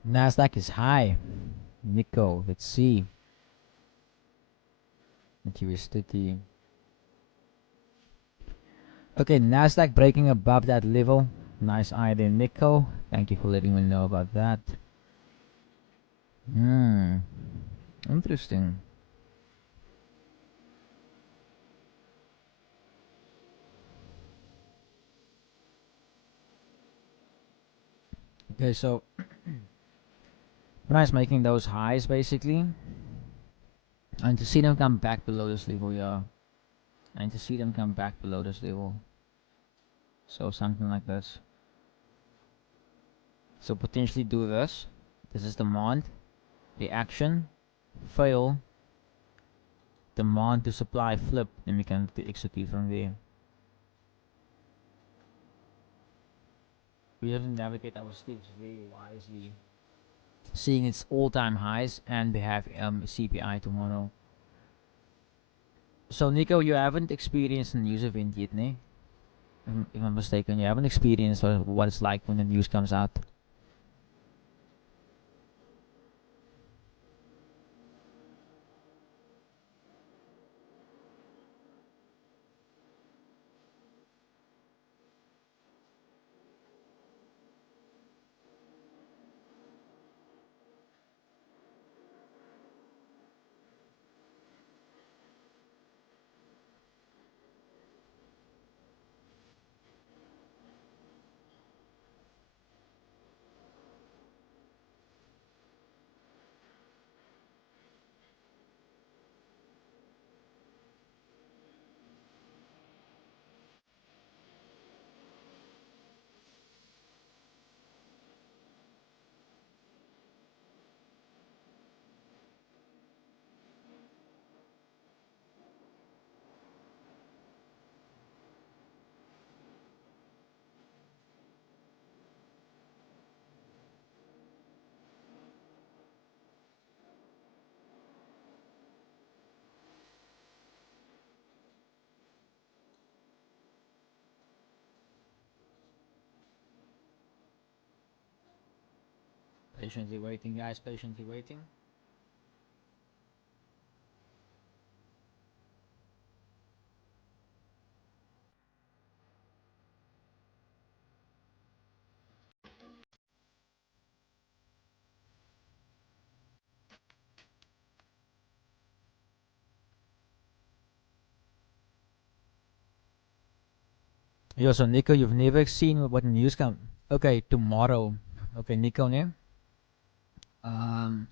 Nasdaq is high. Nico, let's see. US30. Okay, Nasdaq breaking above that level. Nice eye there, Nico. Thank you for letting me know about that. Interesting. Okay, so price making those highs basically, and to see them come back below this level, yeah, and to see them come back below this level. So something like this. So potentially do this. This is demand, reaction, fail, demand to supply flip, then we can execute from there. We have to navigate our stage very wisely, seeing its all-time highs, and we have CPI tomorrow. So Nico, you haven't experienced a news event yet, ne? If I'm mistaken, you haven't experienced what it's like when the news comes out. Patiently waiting, guys. Patiently waiting. Yo, so Nico, you've never seen what the news come. Okay, tomorrow. Okay, Nico, ne? Um,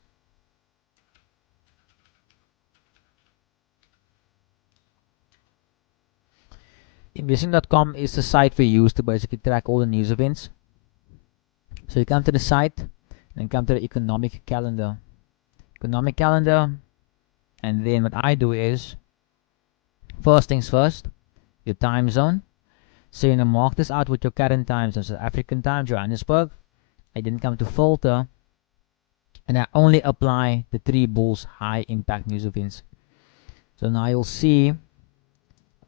Investing.com is the site we use to basically track all the news events. So you come to the site, and come to the economic calendar. Economic calendar, and then what I do is, first things first, your time zone. So you're gonna mark this out with your current time zone. So African time, Johannesburg. I then come to filter, and I only apply the 3 bulls high impact news events. So now you'll see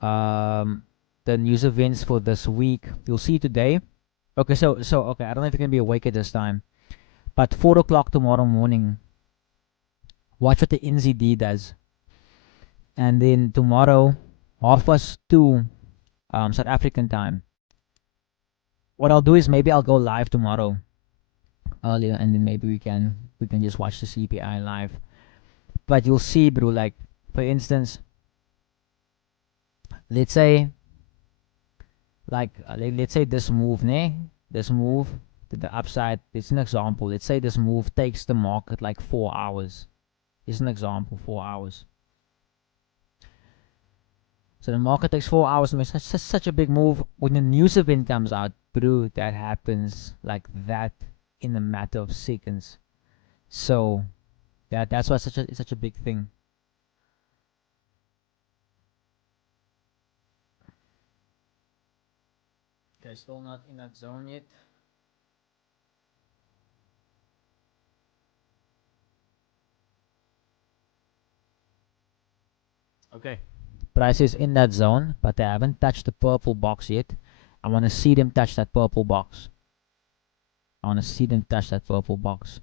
the news events for this week. You'll see today. Okay, so okay, I don't know if you're gonna be awake at this time, but 4 o'clock tomorrow morning, watch what the NZD does, and then tomorrow, 2:30 South African time. What I'll do is maybe I'll go live tomorrow earlier, and then maybe we can just watch the CPI live. But you'll see, bro. Like for instance, let's say let's say this move, ne? This move to the upside. It's an example. Let's say this move takes the market like 4 hours. It's an example, 4 hours. So the market takes 4 hours to make such a big move. When the news event comes out, bro, that happens like that in a matter of seconds. So that's why it's such a big thing. Okay, still not in that zone yet. Okay. Price is in that zone, but they haven't touched the purple box yet. I want to see them touch that purple box. I want to see them touch that purple box.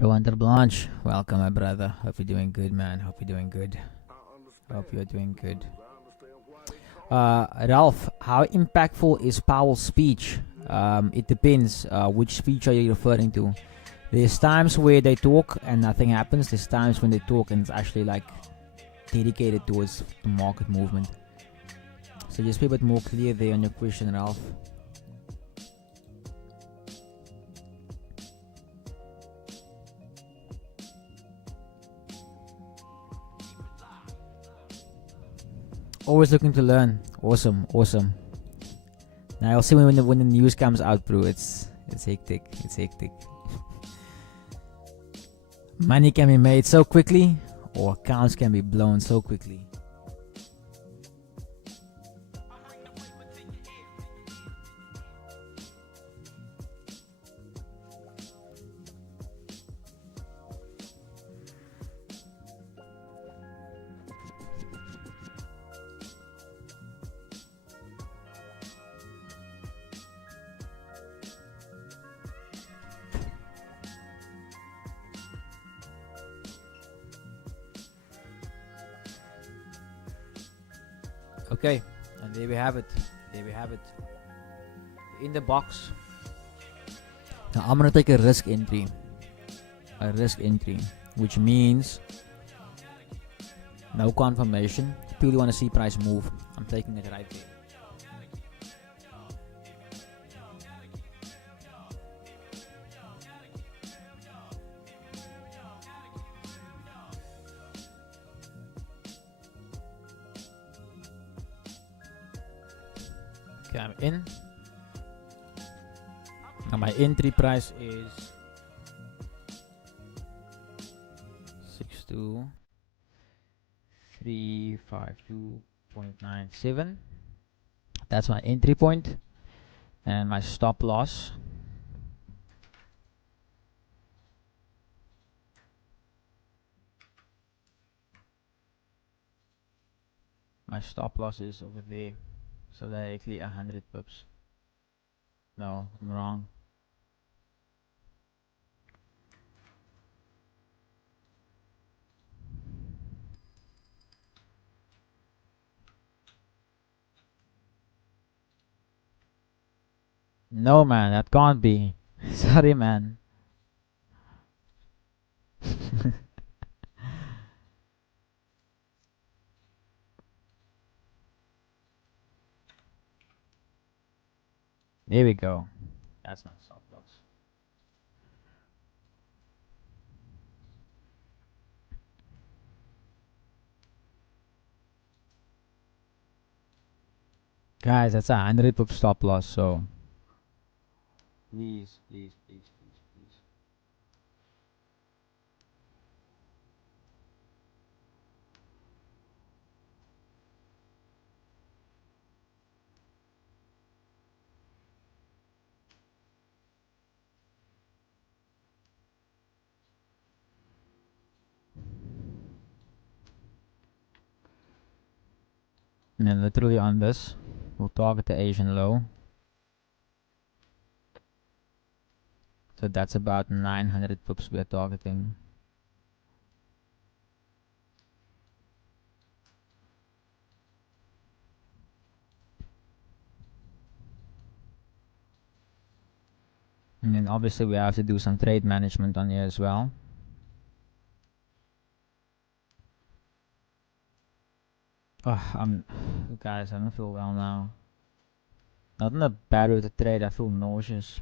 Rwanda Blanche, welcome, my brother. Hope you're doing good, man. Hope you're doing good. Hope you're doing good. Ralph, how impactful is Powell's speech? It depends. Which speech are you referring to? There's times where they talk and nothing happens. There's times when they talk and it's actually like dedicated towards the market movement. So just be a bit more clear there on your question, Ralph. Always looking to learn. Awesome, awesome. Now I'll see when the news comes out, bro. It's hectic. It's hectic. Money can be made so quickly, or accounts can be blown so quickly. Okay, and there we have it. There we have it. In the box. Now I'm gonna take a risk entry. A risk entry, which means no confirmation. Purely want to see price move. I'm taking it right there. Okay, I'm in. Now my entry price is 62352.97. That's my entry point, and my stop loss. My stop loss is over there, so directly 100 pips. No, I'm wrong. No, man, that can't be. Sorry, man. There we go. That's not stop loss. Guys, that's 100 pip stop loss, so please, please, please, please, please. And then literally on this, we'll target the Asian low. So that's about 900 pips we're targeting. And then obviously we have to do some trade management on here as well. Oh, guys, I don't feel well now. Not in a bad way to trade, I feel nauseous.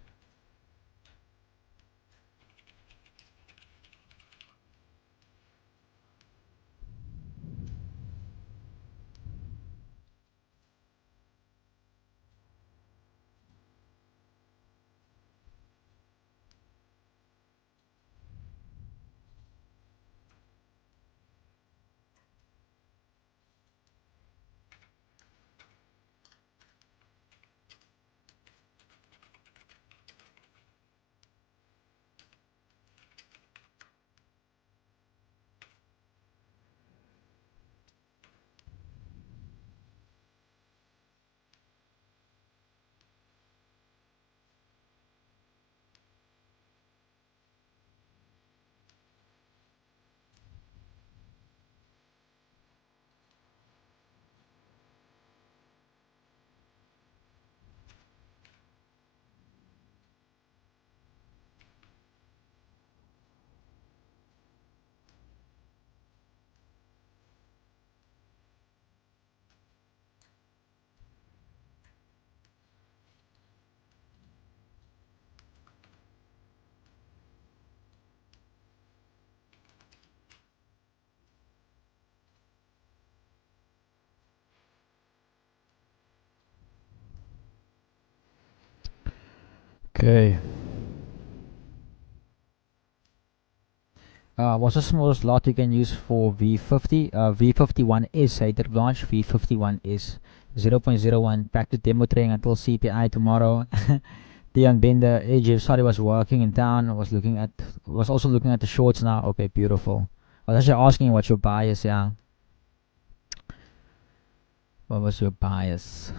Okay. What's the smallest lot you can use for V50? V51 is Hater Blanche. V51 is 0.01. Back to demo trading until CPI tomorrow. Dion Bender, AJ, sorry, was working in town. Was also looking at the shorts now. Okay, beautiful. I was actually asking what's your bias, yeah. What was your bias?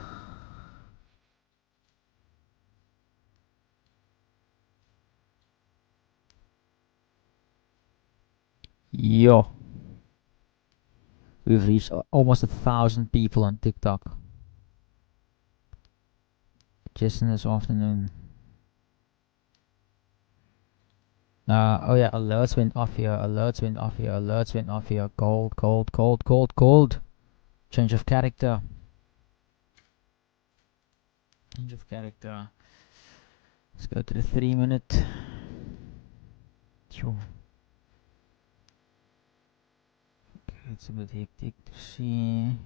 Yo. We've reached almost 1,000 people on TikTok. Just in this afternoon. Oh yeah, alerts went off here, alerts went off here, alerts went off here. Gold, gold, gold, gold, gold. Change of character. Change of character. Let's go to the 3-minute. Sure. Okay, it's a bit hectic to see.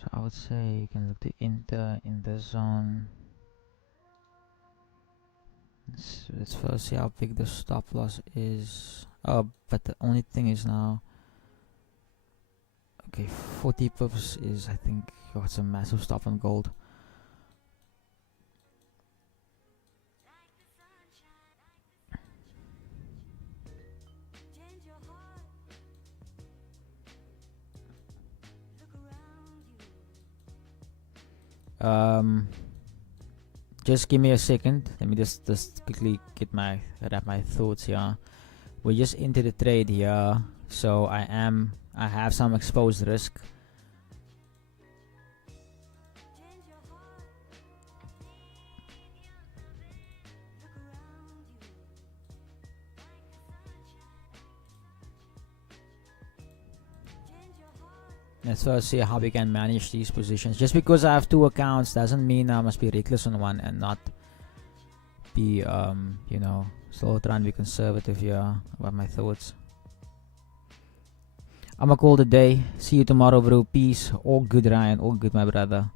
So I would say you can look to enter in this zone. Let's first see how big the stop loss is. Oh, but the only thing is now, okay, 40 pips is, I think, oh, it's a massive stop on gold. Just give me a second. Let me just quickly wrap my thoughts here. We're just into the trade here, so I have some exposed risk. Let's first see how we can manage these positions. Just because I have 2 accounts doesn't mean I must be reckless on one and not be, still trying to be conservative here about my thoughts. I'ma call the day. See you tomorrow, bro. Peace. All good, Ryan. All good, my brother.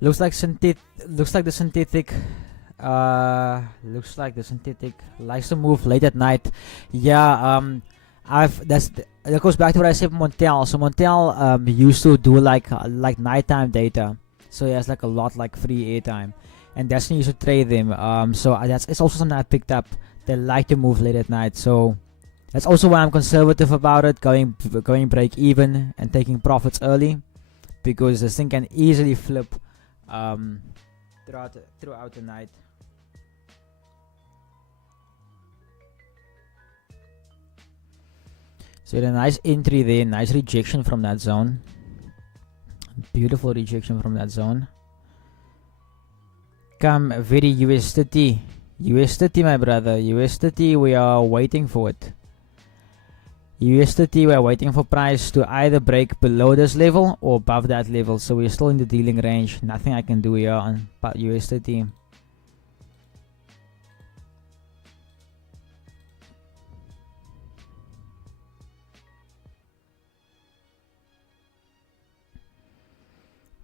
Looks like the synthetic likes to move late at night. Yeah, that goes back to what I said Montel. So Montel used to do like nighttime data. So he has like a lot like free airtime. And Destiny used to trade them. So it's also something I picked up. They like to move late at night. So that's also why I'm conservative about it, going break even and taking profits early, because this thing can easily flip throughout the night. So a nice entry there, nice rejection from that zone. Beautiful rejection from that zone. Come very US30. US30, my brother. US30, we are waiting for it. US30, we are waiting for price to either break below this level or above that level. So we're still in the dealing range. Nothing I can do here on US30.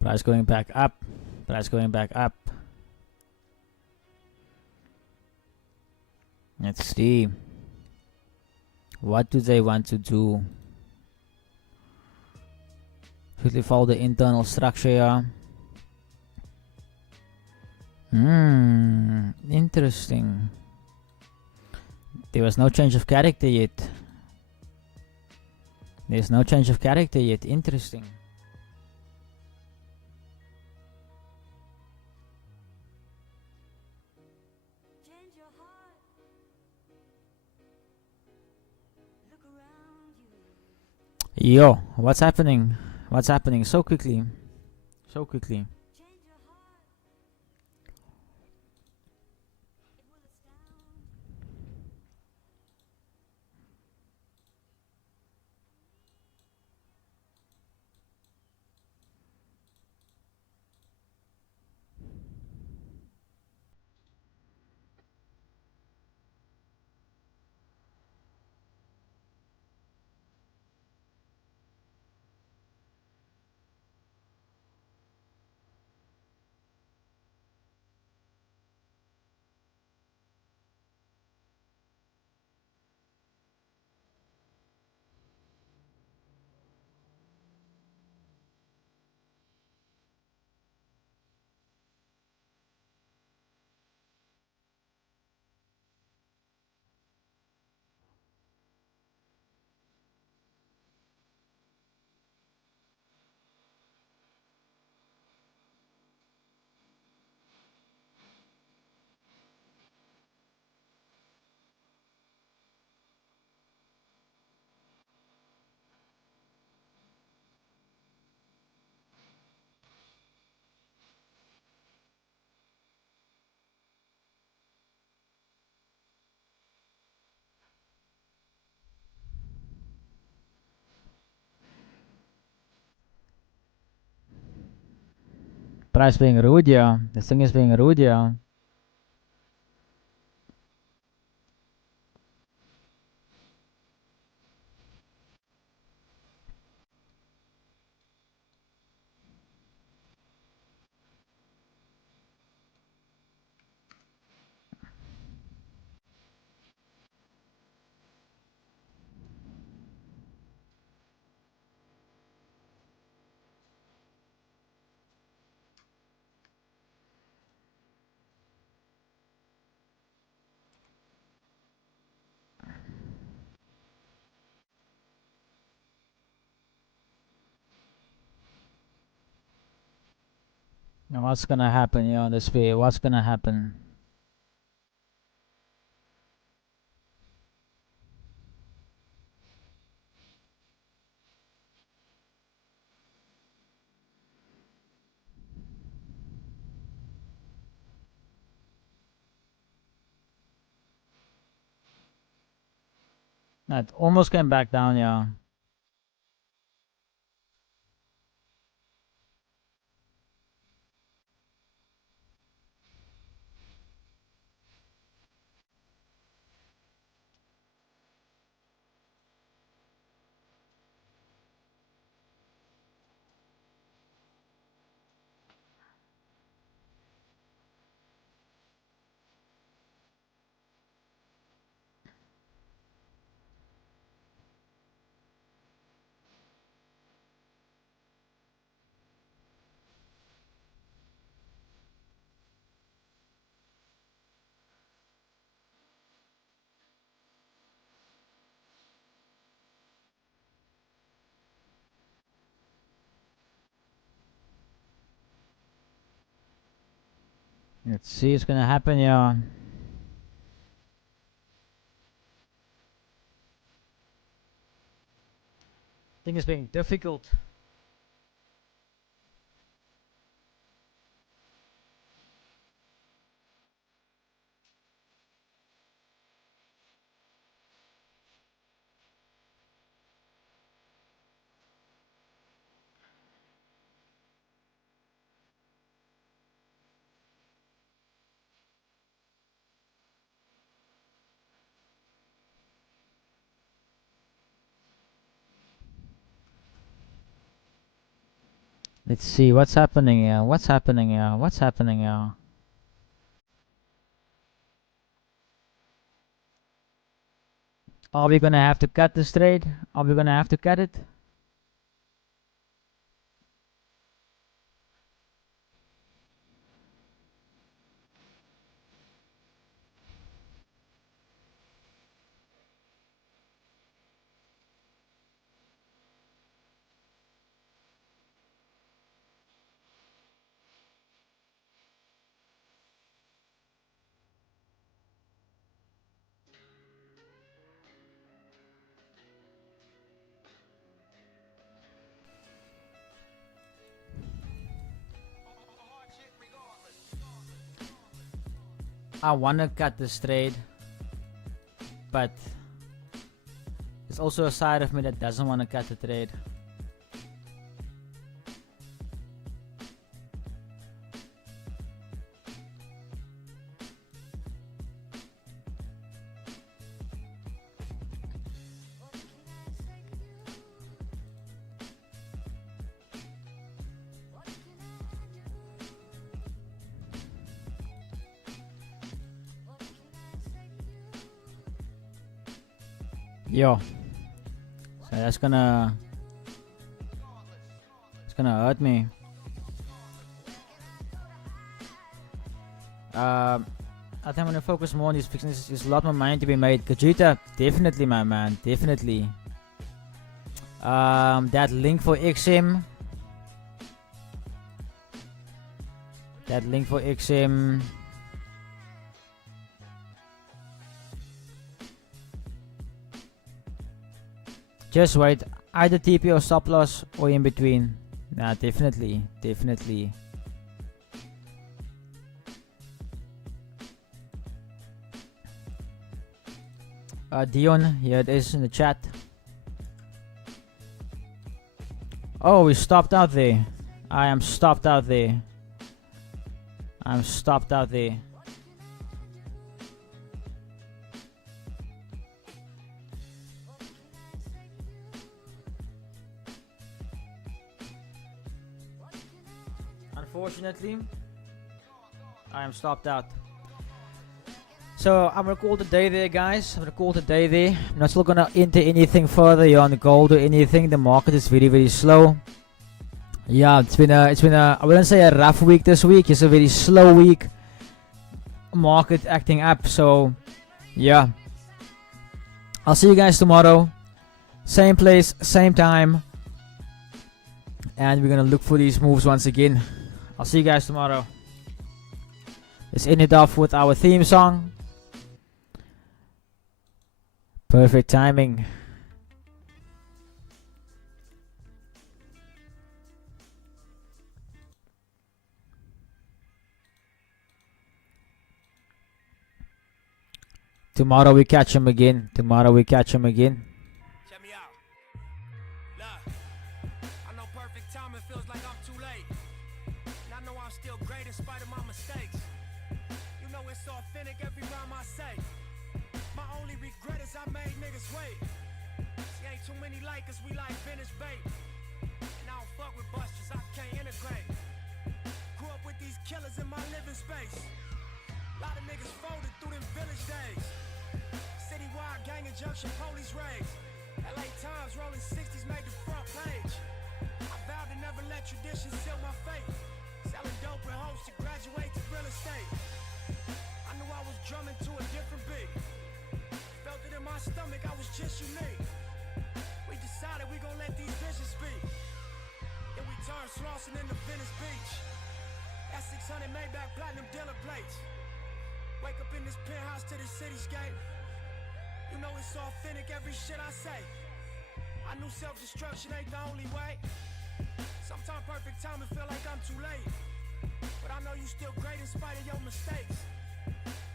Price going back up. Price going back up. Let's see. What do they want to do? Should they follow the internal structure here? Interesting. There was no change of character yet. There's no change of character yet. Interesting. Yo, what's happening? What's happening so quickly? So quickly. Price being rude, yeah. This thing is being rude, yeah. Now what's gonna happen, yeah, on this way? What's gonna happen? That almost came back down, yeah. Let's see what's gonna happen, yeah. Thing is being difficult. Let's see what's happening, yeah. What's happening, yeah. What's happening, yeah. Are we gonna have to cut this trade? Are we gonna have to cut it? I want to cut this trade, but there's also a side of me that doesn't want to cut the trade. Yo, so that's gonna hurt me. I think I'm gonna focus more on these fixings. There's a lot more money to be made. Kajita, definitely, my man, definitely. That link for XM. That link for XM. Just wait, either TP or stop loss or in between. Nah, definitely, definitely. Dion, here it is in the chat. Oh, we stopped out there. I am stopped out there. I'm stopped out there. Unfortunately, I am stopped out. So I'm gonna call the day there, guys. I'm gonna call the day there. I'm not still gonna enter anything further here on the gold or anything. The market is very, very slow. Yeah, it's been a I wouldn't say a rough week this week. It's a very slow week. Market acting up. So yeah, I'll see you guys tomorrow. Same place, same time, and we're gonna look for these moves once again. I'll see you guys tomorrow. Let's end it off with our theme song. Perfect timing. Tomorrow we catch him again. Tomorrow we catch him again. Check me out. Look, I know perfect timing feels like I'm too late. And I know I'm still great in spite of my mistakes. You know it's authentic every rhyme I say. My only regret is I made niggas wait. See, ain't too many like us, we like finished bait. And I don't fuck with busters, I can't integrate. Grew up with these killers in my living space. A lot of niggas folded through them village days. Citywide gang injunction, police raids. LA Times rolling 60s made the front page. I vowed to never let tradition seal my fate. Selling dope and hopes to graduate to real estate. I knew I was drumming to a different beat. Felt it in my stomach, I was just unique. We decided we gon' let these visions speak. Then we turned Slauson into Venice Beach. That 600 Maybach platinum dealer plates. Wake up in this penthouse to the cityscape. You know it's authentic, every shit I say. I knew self-destruction ain't the only way. Sometimes perfect timing feel like I'm too late. But I know you still great in spite of your mistakes.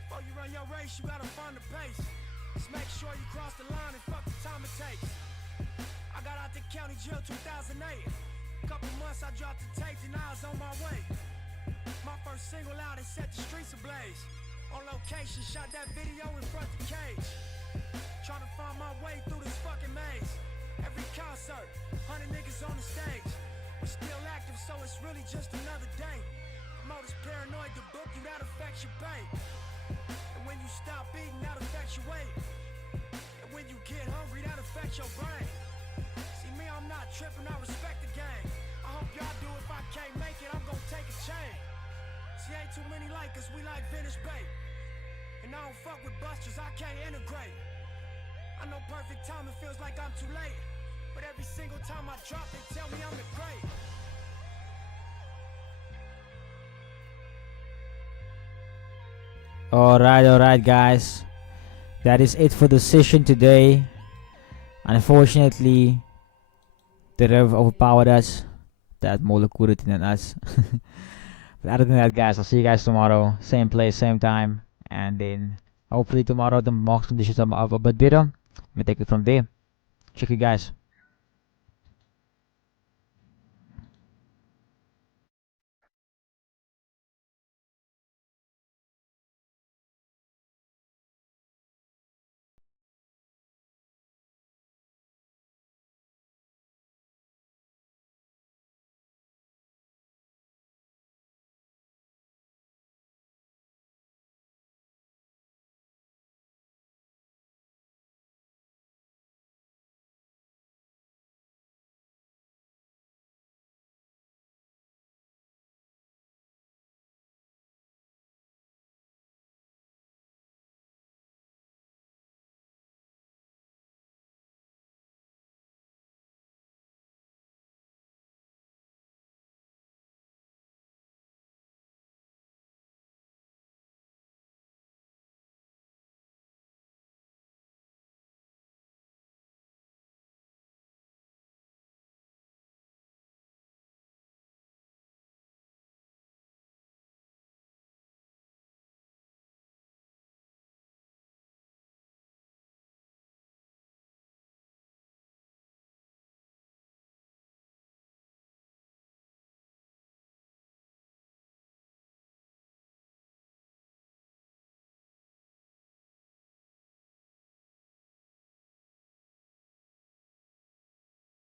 Before you run your race, you gotta find the pace. Just make sure you cross the line and fuck the time it takes. I got out the county jail 2008. Couple months I dropped the tapes and I was on my way. My first single out and set the streets ablaze. On location, shot that video in front the cage. Trying to find my way through this fucking maze. Every concert, 100 niggas on the stage. We're still active, so it's really just another day. Promoters paranoid to book you, that affects your pay. And when you stop eating, that affects your weight. And when you get hungry, that affects your brain. See me, I'm not tripping, I respect the game. I hope y'all do. If I can't make it, I'm gonna take a chain. See, ain't too many like us, we like vintage bait. And I don't fuck with busters, I can't integrate. I know perfect timing feels like I'm too late. But every single time I drop, they tell me I'm the great. Alright, guys. That is it for the session today. Unfortunately, the rev overpowered us. That more liquidity than us. But other than that, guys, I'll see you guys tomorrow. Same place, same time. and then hopefully tomorrow the market conditions are a bit better. We take it from there. Check you guys.